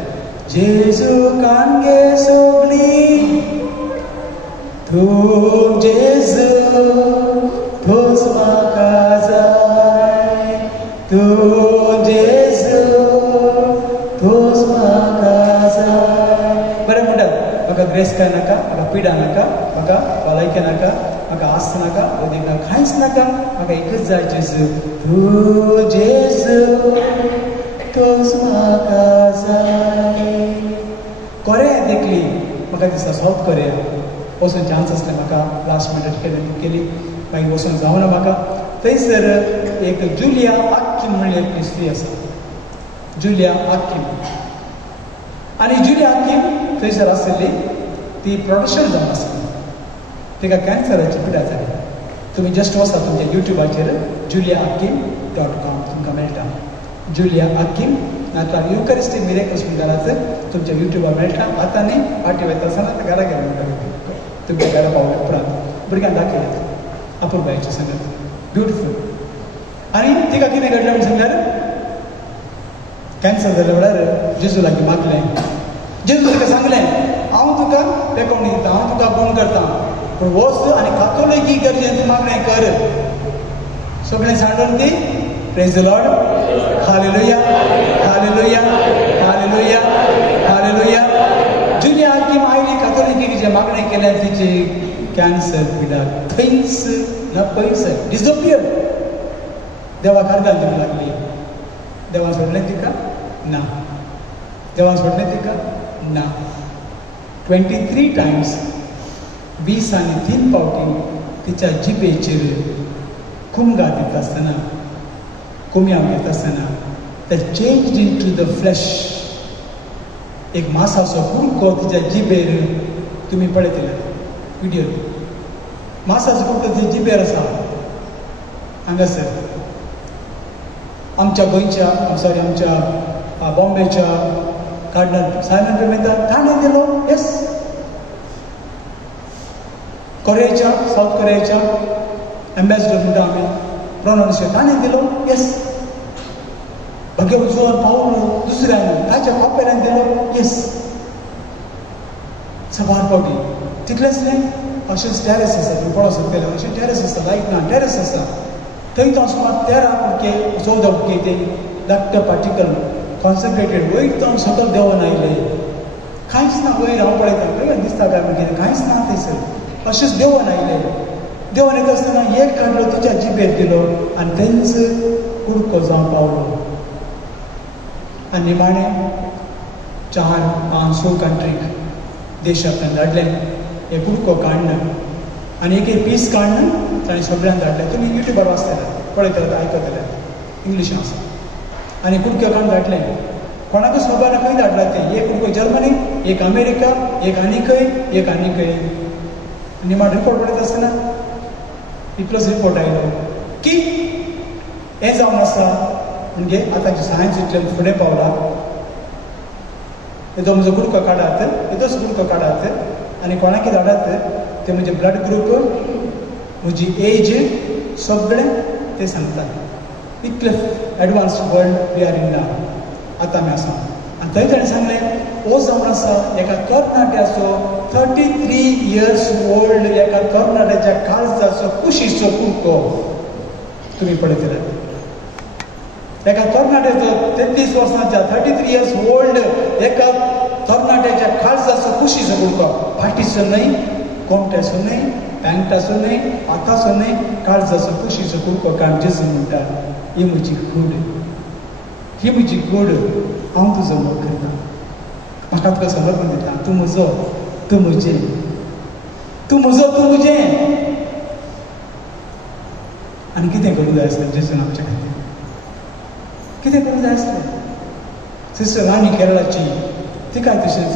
जेजू कांगे सोगली तूं जेजू तूंच म्हाका जाय तूं जेजू तूंच म्हाका जाय बरें म्हणटात म्हाका ग्रेस काय नाका म्हाका पिडा नाका म्हाका भलायकी नाका म्हाका आस्त नाका उदीक नाका कांयच नाका म्हाका एकच जाय जेजू तूं जेजू तूंच म्हाका जाय कोरिया देखली म्हाका दिसता सावथ कोरिया वचून चान्स आसलें म्हाका लास्ट मिनट केली मागीर वचून जावना म्हाका थंयसर एक जुलिया आक्कीम म्हणली एक स्त्री आसा जुलिया आक्कीम आनी जुलिया आक्कीम थंयसर आसली ती प्रोटेस्टंट जावन आसली तिका कॅन्सराची पिडा जाली तुमी जस्ट वचा तुमच्या युट्यूबाचेर juliaakim.com तुमकां मेळटा जुलिया आक्कीम नातलां युकरिस्टीक मिरेकल्स म्हूण घरात तुमच्या युट्यूबार मेळटा आतां न्ही पाटी वयता आसतना घरा गेले म्हणटा तुमच्या घरा पावले उपरांत भुरग्यांक दाखयल्यात अपूर्बायेची संगत ब्युटिफूल आनी तिका कितें घडलें म्हण सांगल्यार कॅन्सर जाल्या वेळार जेजू लागीं मागलें जेजू तिका सांगलें हांव तुका पेकोवणी दिता हांव तुका गूण करता पूण वच आनी कातोलिकी गरजेन तूं मागणें कर सगळें सांडून ती praise the Lord hallelujah hallelujah hallelujah hallelujah Julia आक्कीम आयली कातोलिकीक जे मागणें केल्यार तिची कॅन्सर पिडा थंयच ना पयस डिसअपियर देवाक आर्गां दिवंक लागली देवान सोडलें तिका ना देवान सोडलें तिका ना 23 टायम्स 20 आनी 3 पावटी तिच्या जिबेचेर कुमगा दिता आसतना कुम्याव घेता आसतना that change into the flash एक मासाचो कुडको तिच्या जिबेर तुमी पळयतले व्हिडियो मासाचो कुडको तिच्या जिबेर आसा हांगासर आमच्या गोंयच्या सॉरी आमच्या बॉम्बेच्या कार्डिनल सायमन पेमेंता ताणें दिलो येस कोरियाच्या साऊथ कोरियाच्या एम्बेसिडर म्हणटा आमी प्रोनाउन्सिएशन ताणें दिलो येस भगे उजवान पावलो दुसऱ्यान ताच्या कॉपेरान दिलो येस सबार पावटी तितलेंच न्ही अशेंच टॅरस आसा तूं पळोवंक शकतलें अशें टॅरस आसा लायट ना टॅरस आसा थंय तो सुमार 13 उडके 14 उडके ते धाकटे पार्टिकल कॉन्सन्ट्रेटेड वयर तो सकल देंवन आयले कांयच ना वयर हांव पळयता खंय दिसता काय म्हण कितें कांयच ना थंयसर अशेंच देंवन आयले देंवन येता आसतना एक काडलो तिच्या जिबेर दिलो आनी थंयच कुडको जावन पावलो आनी निमाणें 4-5 कंट्रीक देशांतल्यान धाडले हे कुडको काडून आनी एक पीस काडून ताणें सगळ्यांक धाडले तुमी युट्यूबार वाचतले पळयतले आयकतले इंग्लिशान आसा आनी कुडको काडून धाडले कोणाकूच खबर ना खंय धाडला ते एक कुडको जर्मनी एक अमेरिका एक आनीकय निमाण रिपोर्ट पळयत आसतना इतलोच रिपोर्ट आयलो की हें जावन आसा म्हणजे आतांचे सायन्स इतलें फुडें पावला येदो म्हजो कुडको काडात येदोच कुडको काडात आनी कोणाक धाडात ते म्हणजे ब्लड ग्रूप म्हजी एज सगळें ते सांगतात इतलें advance world we are in now आतां आमी आसा आनी थंय ताणें सांगलें हो जावन आसा एका तरणाट्याचो 33 years old एका तरणाट्याच्या काळजाचो कुशीचो कुडको तुमी पळयतले एका तरणाट्याचो 33 वर्सांच्या 33 years old एका तरणाट्याच्या काळजाचो कुशीचो कुडको फाटीचो न्हय कोमट्याचो न्हय पॅन्टाचो न्हय हाताचो न्हय काळजाचो कुशीचो कुडको काण जेजू म्हणटा ही म्हजी कूड ही म्हजी कूड हांव तुजो मोग करता म्हाका तुका समर्पण दिता तूं म्हजो तूं म्हजें तूं म्हजो तूं म्हजें आनी कितें करूं जाय आसलें जेजून आमच्या खातीर कितें करूं जाय आसलें सिस्टर राणी केरळाची तिकाय तशेंच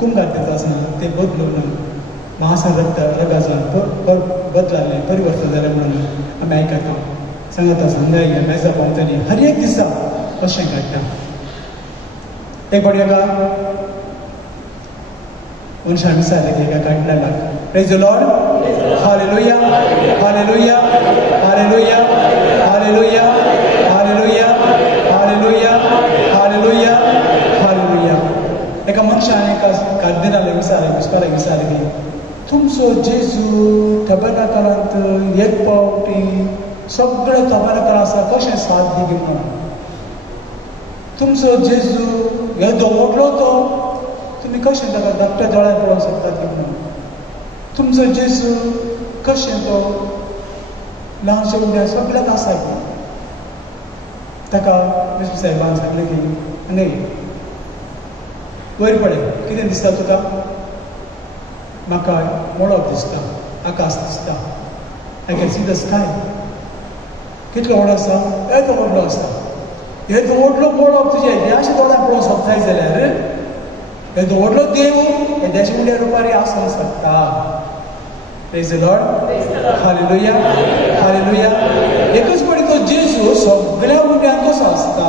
कुंभार दिता आसतना ते बदलून महासागर रगाजान बदलालें परिवर्तन जालें म्हणून आमी आयकता सांगता संघाई मेजा पावतली हर एक दिसा कशें काडटा एक फावटी एका मनशान विचारलें की एका काडलाक praise the Lord hallelujah hallelujah hallelujah hallelujah hallelujah hallelujah hallelujah hallelujah एका मनशान एका कार्दिनालाक विचारलें बिस्पाराक विचारलें की तुमचो जेजू टबरनाकलांत एक पावटी सगळे टबरनाकल आसा कशें साथ दी म्हणून तुमचो जेजू येदो व्हडलो तो तुमी कशें ताका धाकट्या दोळ्यान पळोवंक शकतात म्हणून तुमचो जेजू कशें तो ल्हानशे उड्या सगळ्याक आसा ताका विष्णू साहेबान सांगलें की न्हय वयर पळय कितें दिसता तुका म्हाका मोडप दिसता आकाश दिसता I can see the sky कितलो व्हडलो आसा येदो व्हडलो आसा येदो व्हडलो मोडप तुजे देशाच्या दोळ्यान पळोवंक सोदताय जाल्यार येदो व्हडलो देव हे देशा उड्या रुपारी आसूंक शकता praise the Lord hallelujah hallelujah एकच पडी तो जेजू सगळ्या उड्यांत कसो आसता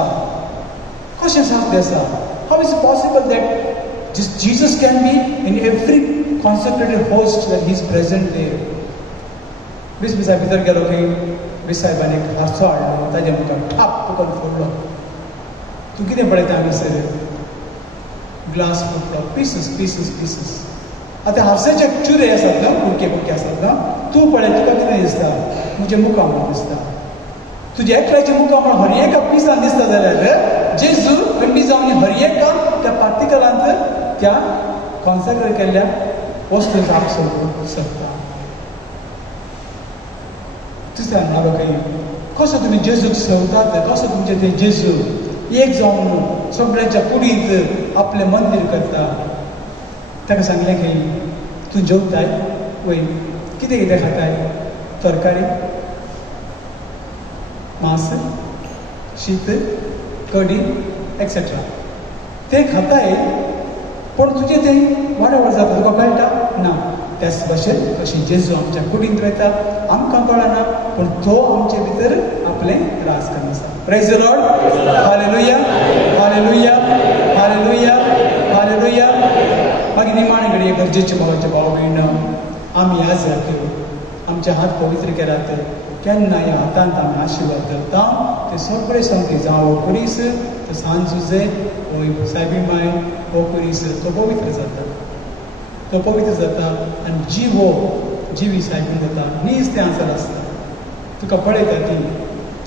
कशें साध्य आसा how is possible that Jesus can be in every consecrated host when he is present there. बिसा भितर गेलो की बिसायबान एक हारसो हाडलो ताजे मुखार ठाप करून फोडलो तूं कितें पळयता हांगासर ग्लास फुटलो पिसीस पिसीस पिसीस आतां हारसाचे चुरे आसात ना कुडके कुडके आसात ना तूं पळय तुका कितें दिसता म्हजें मुखार म्हणून दिसता तुज्या एकल्याचें मुखार म्हणून हर एका पिसान दिसता जाल्यार जेजू खंडी जावन हर एका त्या पार्टिकलांत त्या कॉन्सेक्रेट केल्ल्या वस्तूंक आपसूक शकता दुसऱ्यान म्हाका काही कसो तुमी जेजूक सेवतात कसो तुमचे ते जेजू एक जावन सगळ्यांच्या कुडींत आपलें मंदीर करता ताका सांगलें की तूं जेवताय वय कितें कितें खाताय तरकारी मांस शीत कडी एक्सेट्रा ते खाताय पण तुजें तें वाडवड जाता तुका कळटा ना त्याच भाशेन कशी जेजू आमच्या कुडींत वयता आमकां कळना पूण तो आमचे भितर आपलें राज करता आसा praise the Lord hallelujah hallelujah hallelujah hallelujah मागीर निमाणे घडये गरजेचे मोलाचे भाव भयण आमी ह्या जाग्यार आमचे हात पवित्र केल्यात केन्ना ह्या हातांत आमी आशिर्वाद धरता ते सगळे संगती जावं कुडीस ते सांजुजे सायबी माय हो कुरीस तो पवित्र जाता आनी जीव हो जिवी सायबीन जाता नीज तें आसर आसता तुका पळयता ती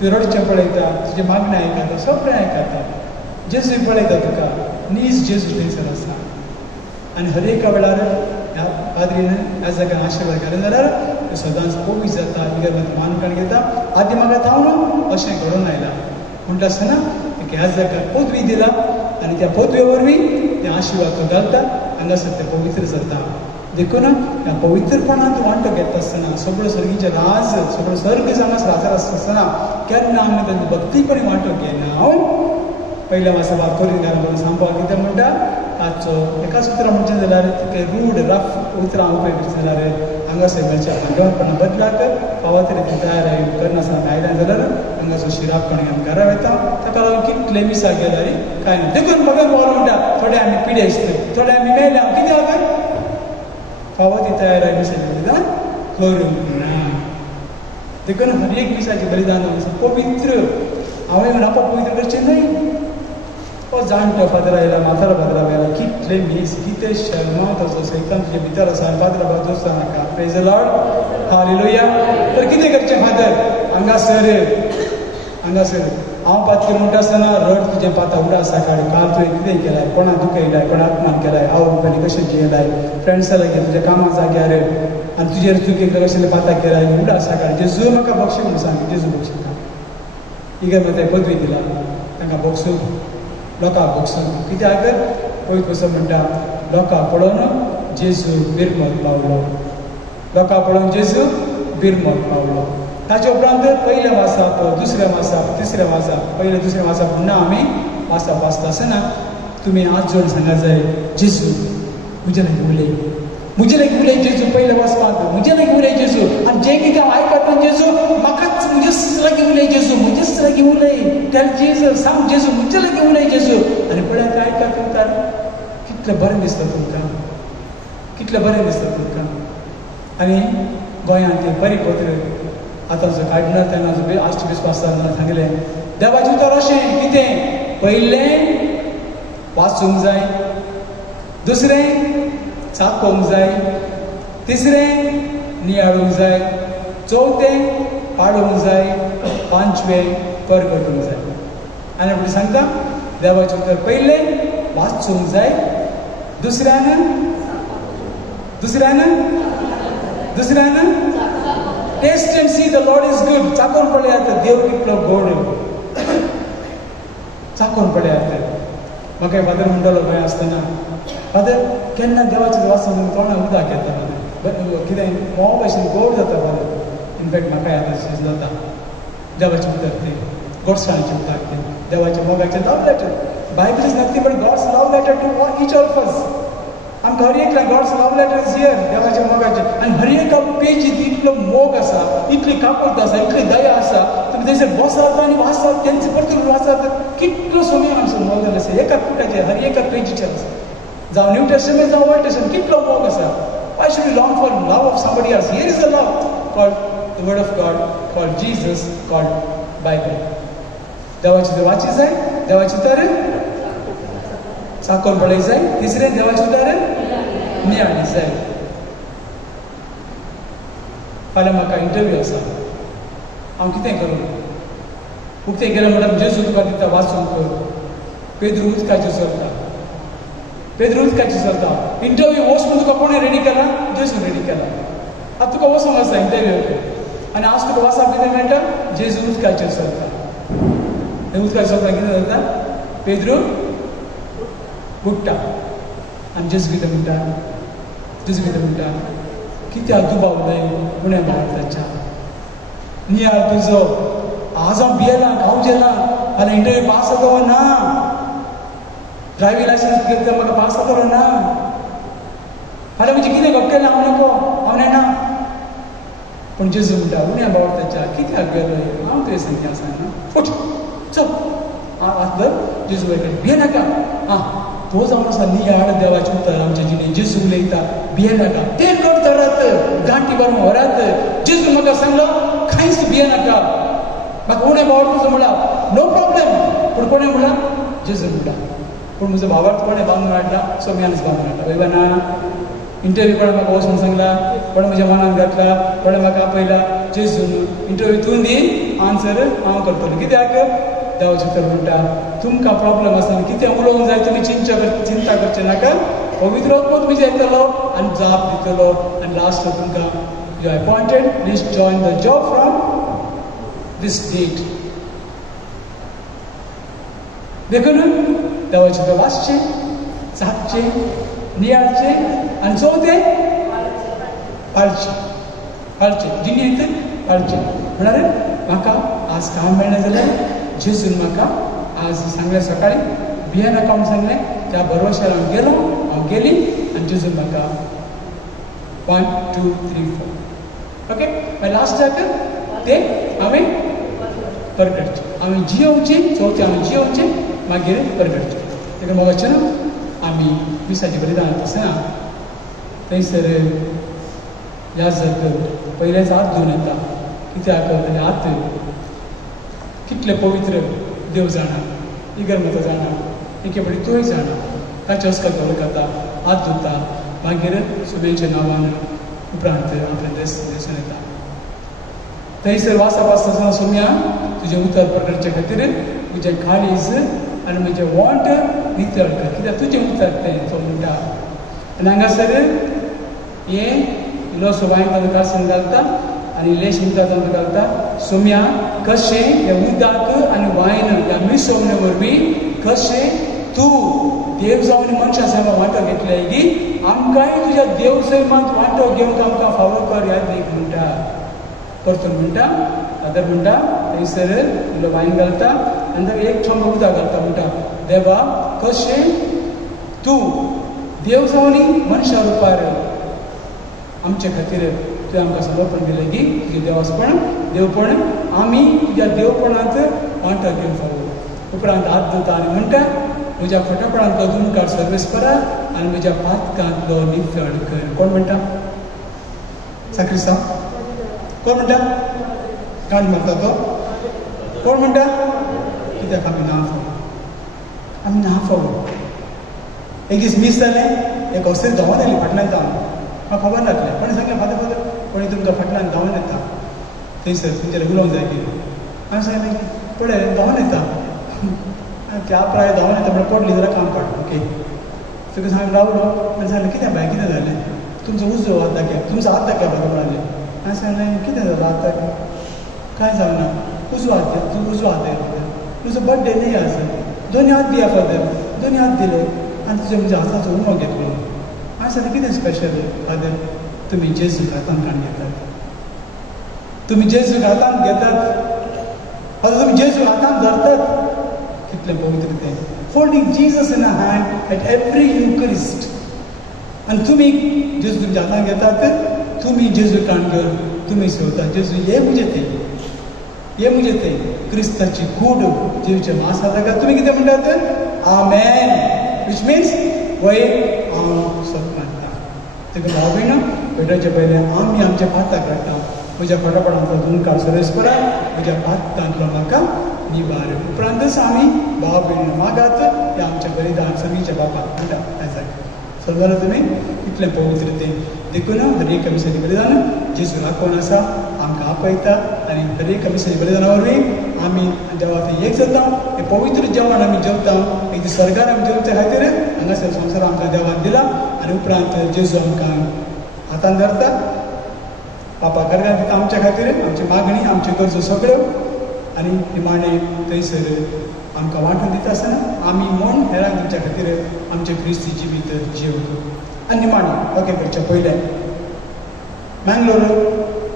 तुवें रडचें पळयता तुजें मागणें आयकता सगळें आयकता जेजूय पळयता तुका नीज जेजू थंयसर आसा आनी हर एका वेळार ह्या पाद्रीन ह्या जाग्यार आशिर्वाद घालें जाल्यार तें सदांच पवित्र जाता इगर मानकाण घेता आदी म्हाका थावन अशें घडोवन आयलां म्हणटा आसतना ह्या जाग्यार पदवी दिला आनी त्या पदवे वरवीं तें आशिर्वाद तो घालता हांगासर तें पवित्र जाता देखून ह्या पवित्रपणांत वांटो घेता आसतना सगळो सर्गीचें राज सगळो सर्ग हांगासर राजार आसतना केन्ना आमी तातूंत भक्तीपणी वांटो घेयना हांव पयल्या मासा बात करून घाल म्हणून सांगपाक कितें म्हणटा ताचो एकाच उतरां म्हणचें जाल्यार तें रूड रफ उतरां उपेग करचें जाल्यार हांगासर मेळच्या भांडवलपणां बदलाक फावा तरेन तयार करनासतना आयल्यां जाल्यार हांगासर शिरापणी आमी घरा वयता ताका लागून कितले मिसा गेल्यार कांय ना देखून भगत बोरो म्हणटा थोडे आमी पिडेस्त थोडे आमी मेल्या कितें जाता फावा ती तयार मिसाचें बलिदान करूंक ना देखून हर एक मिसाचें बलिदान पवित्र हांवें म्हणून आपा पवित्र करचें न्हय तो जाणटो फादर आयला म्हातारो फादर आयला कितले मीस कितें शर्मा ताचो सैतान तुजे भितर आसा फादर बाजूच नाका प्रेज द लॉर्ड हालेलुया तर कितें करचें फादर हांगासर हांव पातकी म्हणटा आसतना रड तुजें पाता उडा सकाळी काल तुवें कितें केलाय कोणाक दुखयलाय कोणाक अपमान केलाय आवय कशें जियेलाय फ्रेंड्सा लागीं तुज्या कामा जाग्यार आनी तुजेर चुकीक कशें पाता केलाय उडा सकाळी जेजू म्हाका बक्षी म्हणून सांग जेजू बक्षिता इगर म्हाका पदवी दिला तांकां बक्षून लोकांक बक्षून कित्याक पळयत कसो म्हणटा लोकांक पळोवन जेजू बिरमत पावलो लोकांक पळोवन जेजू बिरमत पावलो ताचे उपरांत पयल्या वासाप दुसऱ्या वासाप तिसऱ्या वासाप पयल्या दुसऱ्या वासाप म्हणना आमी वासाप वाचता आसतना तुमी हात जोडून सांगा जाय जेजू म्हजे लागीं उलय जेजू पयल्या वाचपाक म्हजे लागीं उलय जेजू आनी जें कितें हांव आयकता जेजू म्हाकाच म्हजेच लागीं उलय जेजू म्हजेच लागीं उलय टेल जेजू सांग जेजू म्हजे लागीं उलय जेजू आनी पळयात आयकता तुमकां कितलें बरें दिसता तुमकां आनी गोंयांत तें परिपत्र आतां जो काडना तेन्ना जो आश्ट विस्वासान सांगलें देवाचें उतर अशें कितें पयलें वाचूंक जाय दुसरें चाकोवंक जाय तिसरें नियाळूंक जाय चवथें पाडूंक जाय पांचवें परगटूंक जाय आनी फुडें सांगता देवाचें उतर पयलें वाचूंक जाय दुसऱ्यान taste and see the Lord is good चाकोन पळयात देव कितलो गोड चाकोन पळयात म्हाका फादर म्हणटालो गोंय आसतना फादर केन्ना देवाचें वाचून तोंडाक उदक येता फादर कितें मोव भशेन गोड जाता फादर इनफॅक्ट म्हाकाय आतां अशें जाता देवाचें उदक तें गोडसाणेचें उदक तें देवाच्या मोगाचें love letter Bible is nothing but God's love letter to each of us आमकां हर एक God's love letter is here देवाच्या मोगाचें आनी हर एका पेजींत इतलो मोग आसा इतली काकुळट आसा इतली दया आसा तुमी थंयसर बसात आनी वाचतात तेंचे परतून वाचतात कितलो सोमी आमचो मोग आसा एका पुटाचेर हर एका पेजीचेर आसा जावं न्यू टेस्टमेंट जावं ओल्ड टेस्टमेंट कितलो मोग आसा why should we long for love of somebody else here is a love called the word of God called Jesus called Bible देवाचें उतर वाची जाय देवाचें उतर चाकोन पळय जाय तिसरें देवाचें उतर नियाळी जाय फाल्यां म्हाका इंटरव्यू आसा हांव कितें करूं उक्तें गेलें म्हणल्यार जेजू तुका दिता वाचूंक पेद्रू उदकाची चलता इंटरव्यू वचून तुका कोणें रेडी केला जेजू रेडी केला आतां तुका वचूंक आसा इंटरव्यूक आनी आज तुका वचप कितें मेळटा जेजू उदकाचेर चलता उदकाचेर चलता कितें जाता पेद्रू उठटा आनी जेजू कितें म्हणटा कित्याक दुबावलय उणें बाळताच्या नियाळ तुजो आज हांव भियेलां गांवजेलां फाल्यां इंटरव्यू पास जाता वा ना ड्रायव्हिंग लायसन्स घेतले म्हाका पास जाता वा ना फाल्यां म्हणजे कितें गप केलें हांव नको हांव नेना पूण जेजू म्हणटा उण्या बाळताच्या कित्याक गेलोय हांव तुवें सांगलें आसा न्हू फुट चल आतां जेजू कडेन भियेनाका आं तो जावन आसा नियाळ देवाचें उतर आमचे जिणेंत जेजू उलयता भियेनाका तें करतात गांठी भरून व्हरात जेजू म्हाका सांगलो खंयच भियेनाका म्हाका उणें बावड तुजो म्हणला नो प्रॉब्लेम पूण कोणें म्हणला जेजू म्हणटा पूण म्हजो भावार्थ कोणें बांदून हाडला सोम्यानच बांदून हाडला वय ना इंटरव्यू कोणें म्हाका वचून सांगला कोणें म्हज्या मनान घातला कोणें म्हाका आपयला जेजून इंटरव्यू तूं दी आन्सर हांव करतलो कित्याक देवाचें तर म्हणटा तुमकां प्रॉब्लम आसा कितें उलोवंक जाय तुमी चिंता करचे नाका पवित्र आत्मा तुमी येतलो आनी जाप दितलो आनी लास्ट तुमकां you are appointed please join the job from this date देखून देवाचें तर वाचचें जापचें नियाळचें आनी चवथें पाळचें जिणेंत पाळचें म्हळ्यार म्हाका आज काम मेळना जाल्यार जेजून म्हाका आज सांगलें सकाळीं भियेन अकावंट सांगलें त्या बरोवशार हांव गेली आनी जेजून म्हाका 1 2 3 4 ओके मागीर लास्टाक तें हांवें परगडचें हांवें जियोवचें चवथें हांवें जियोवचें मागीर परगडचें तेका मोगाचें आमी विसाचें बलिदान आसना थंयसर याजक पयलेच हात घेवन येता कित्याक ताणें हात कितले पवित्र देव जाणा इगर्मता जाणा एके फावटी तूंय जाणा ताचे अस्कल करता हात धुता मागीर सुम्याच्या नांवान उपरांत आपल्या देसान येता थंयसर वाचप आसतना सुम्या तुजें उतर प्रकारचे खातीर तुजें काळीज आनी म्हजें वॉंट नितळ कर कित्याक तुजें उतर तें तो म्हणटा आनी हांगासर हें इल्लोसो वायन कासन घालता आनी लेश उदकांत घालता सुम्या कशें ह्या उदक आनी वायन ह्या मिसळणे वरवीं कशें तूं देव जावन मनशां सांगा वांटो घेतले की आमकांय तुज्या देव सैमांत वांटो घेवंक आमकां फावो कर याद देख म्हणटा परतून म्हणटा फादर म्हणटा थंयसर इल्लो वायन घालता आनी ताका एक थंब उदक घालता म्हणटा देवा कशें तूं देव जावनी मनशां रुपार आमचे खातीर तुवें आमकां समर्पण केलें की तुजें देवासपण देवपण आमी तुज्या देवपणांत वांटो घेवंक फावो उपरांत हात धुता आनी म्हणटा म्हज्या खोटेपणांतलो तुमकां सर्वेस करा आनी म्हज्या पातकांतलो नितळ कर कोण म्हणटा साक्रिस्तांव कोण म्हणटा गांठ मारता तो कोण म्हणटा कित्याक आमी ना फावो एक दीस मीस जालें एक हॉस्टेल धांवून आयली फाटल्यान म्हाका खबर नासलें कोणें सांगलें फादर कोणी तुमकां फाटल्यान धांवून येता थंयसर तुमचेर उलोवंक जाय की हांवें सांगलें पळय धांवून येता त्या प्राय धांवून येता म्हणल्यार पडली जाल्यार काम काड ओके तुका सांग रावलो आनी सांगलें कितें बाय कितें जालें तुमचो उजो हात दाखया तुमचो हात दाखया बाबा म्हणालें हांवें सांगलें कितें जालें हात दाखया कांय जावना उजो हात दे तूं उजो हात दे तुजो बर्थडे न्ही आज दोनी हात दिया फादर दोनी हात दिले आनी तुजे म्हज्या हाताचो उमो घेतलो हांवें सांगलें कितें स्पेशल फादर तुमी जेजूक हातान काण घेतात तुमी जेजूक हातान घेतात फादर तुमी जेजूक हातान धरतात कितलें पवित्र तें holding Jesus in a hand at every Eucharist आनी तुमी जेजू तुमच्या हातान घेतात तुमी जेजू काण घेवन तुमी सेवतात जेजू हे मुजे तें क्रिस्ताची कूड जेवचे मास जाता तुमी कितें म्हणटात आमेन वीच मिन्स वय हांव सत्मानता तेका भाव भयण भेटचे पयले आमी आमच्या पाताक काडटा म्हज्या खोटेपणांतलो तुमकां सर्वेस करा म्हज्या पातांतलो म्हाका निबार उपरांतच आमी भाव भयण मागात हें आमचें बलिदान सगळीच्या बापाक म्हणटा आयज समजलो तुमी इतलें पवित्र तें देखून हर एक मिसाची बलिदान जेजू राखून आसा आमकां आपयता आनी हर एक मिसाची बलिदाना वरवीं आमी देवा थंय एक जाता हें पवित्र जेवण आमी जेवता एक दीस स्वर्गार आमी जेवचे खातीर हांगासर संवसार आमकां देवान दिला आनी उपरांत जेजू आमकां हातान धरता पापा कडल्यान दिता आमच्या खातीर आमची मागणी आमच्यो गरजो सगळ्यो आनी निमाणें थंयसर आमकां वांटून दिता आसतना आमी म्हूण हेरांक तुमच्या खातीर आमचें क्रिस्ती जिवीत जिवंक आनी निमाणें ओके करचें पयलें मँगलोर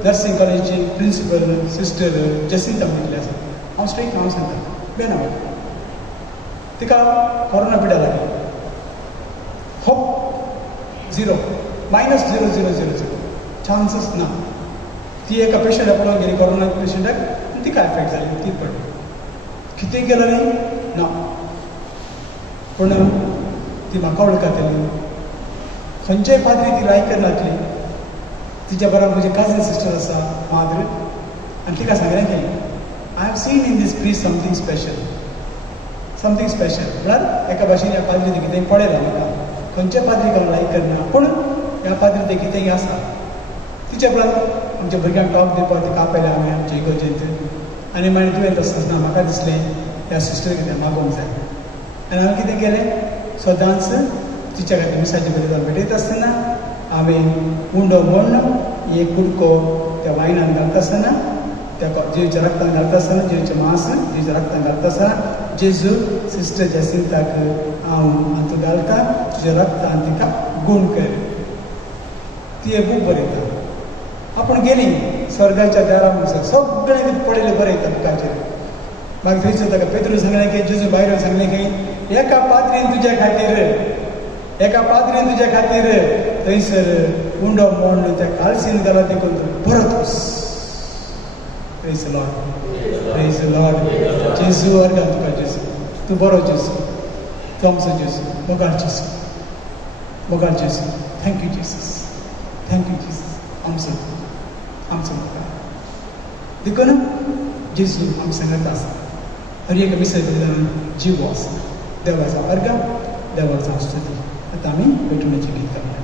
नर्सींग कॉलेजीची प्रिंसिपल सिस्टर जसिंता म्हणिल्ली आसा हांव स्ट्रेट नांव सांगता बेनांव तिका कोरोना पिड्या लागली होप झिरो -0.000 चान्सस ना ती एका पेशंटा पळोवंक गेली कोरोना पेशंटाक आनी तिका एफेक्ट जाली ती पडली कितें केलं न्ही ना पूण ती म्हाका वळखताली खंयचेय पाद्री ती लायक करनातली तिच्या बरोबर म्हजी काजन सिस्टर आसा माद्र आनी तिका सांगलें की I have seen in this please something special something special म्हळ्यार एका भाशेन ह्या पाद्री ते कितें पळयलां म्हाका खंयच्या पाद्रीक हांव लायक करना पूण ह्या पाद्री ते कितेंय आसा तिच्या उपरांत आमच्या भुरग्यांक टॉक दिवपाक तिका आपयलें हांवें आमच्या इगोर्जेंत आनी मागीर तुवें तसना म्हाका दिसलें ह्या सिस्टर कितें मागोवंक जाय आनी हांवें कितें केलें सदांच तिच्या खातीर मिसाची बरें भेटयता आसतना हांवें उंडो म्हण एक कुडको त्या वायनान घालता आसतना त्या जेजूच्या रक्तान घालता आसतना जेजूचें मांस जेजूच्या रक्तान घालता आसतना जेजू सिस्टर जॅसिंताक हांव हातूंत घालता तुज्या रक्तान तिका गूण कर ती एक बूक बरयता आपूण गेली स्वर्गाच्या दारा म्हणसर सगळें कितें पडयलें बरयता बुकाचेर मागीर थंयसर ताका पेद्रू सांगलें की जेजू भायर सांगलें की एका पाद्रीन तुज्या खातीर थंयसर उंडो म्हण त्या काळसीन घाला ते करून परत वच प्रेज द लॉर्ड जेजू अर्गां तुका जेजू तूं बरो जेजू तूं आमचो जेजू मोगाळ जेजू थँक्यू जेजस आमचो मोगाळ देखून जेजू आमच्या सांगात आसा हर एक मिसळान जीव आसा देवाचा अर्घ देवाचा स्तुती आतां आमी भेटून गीत करया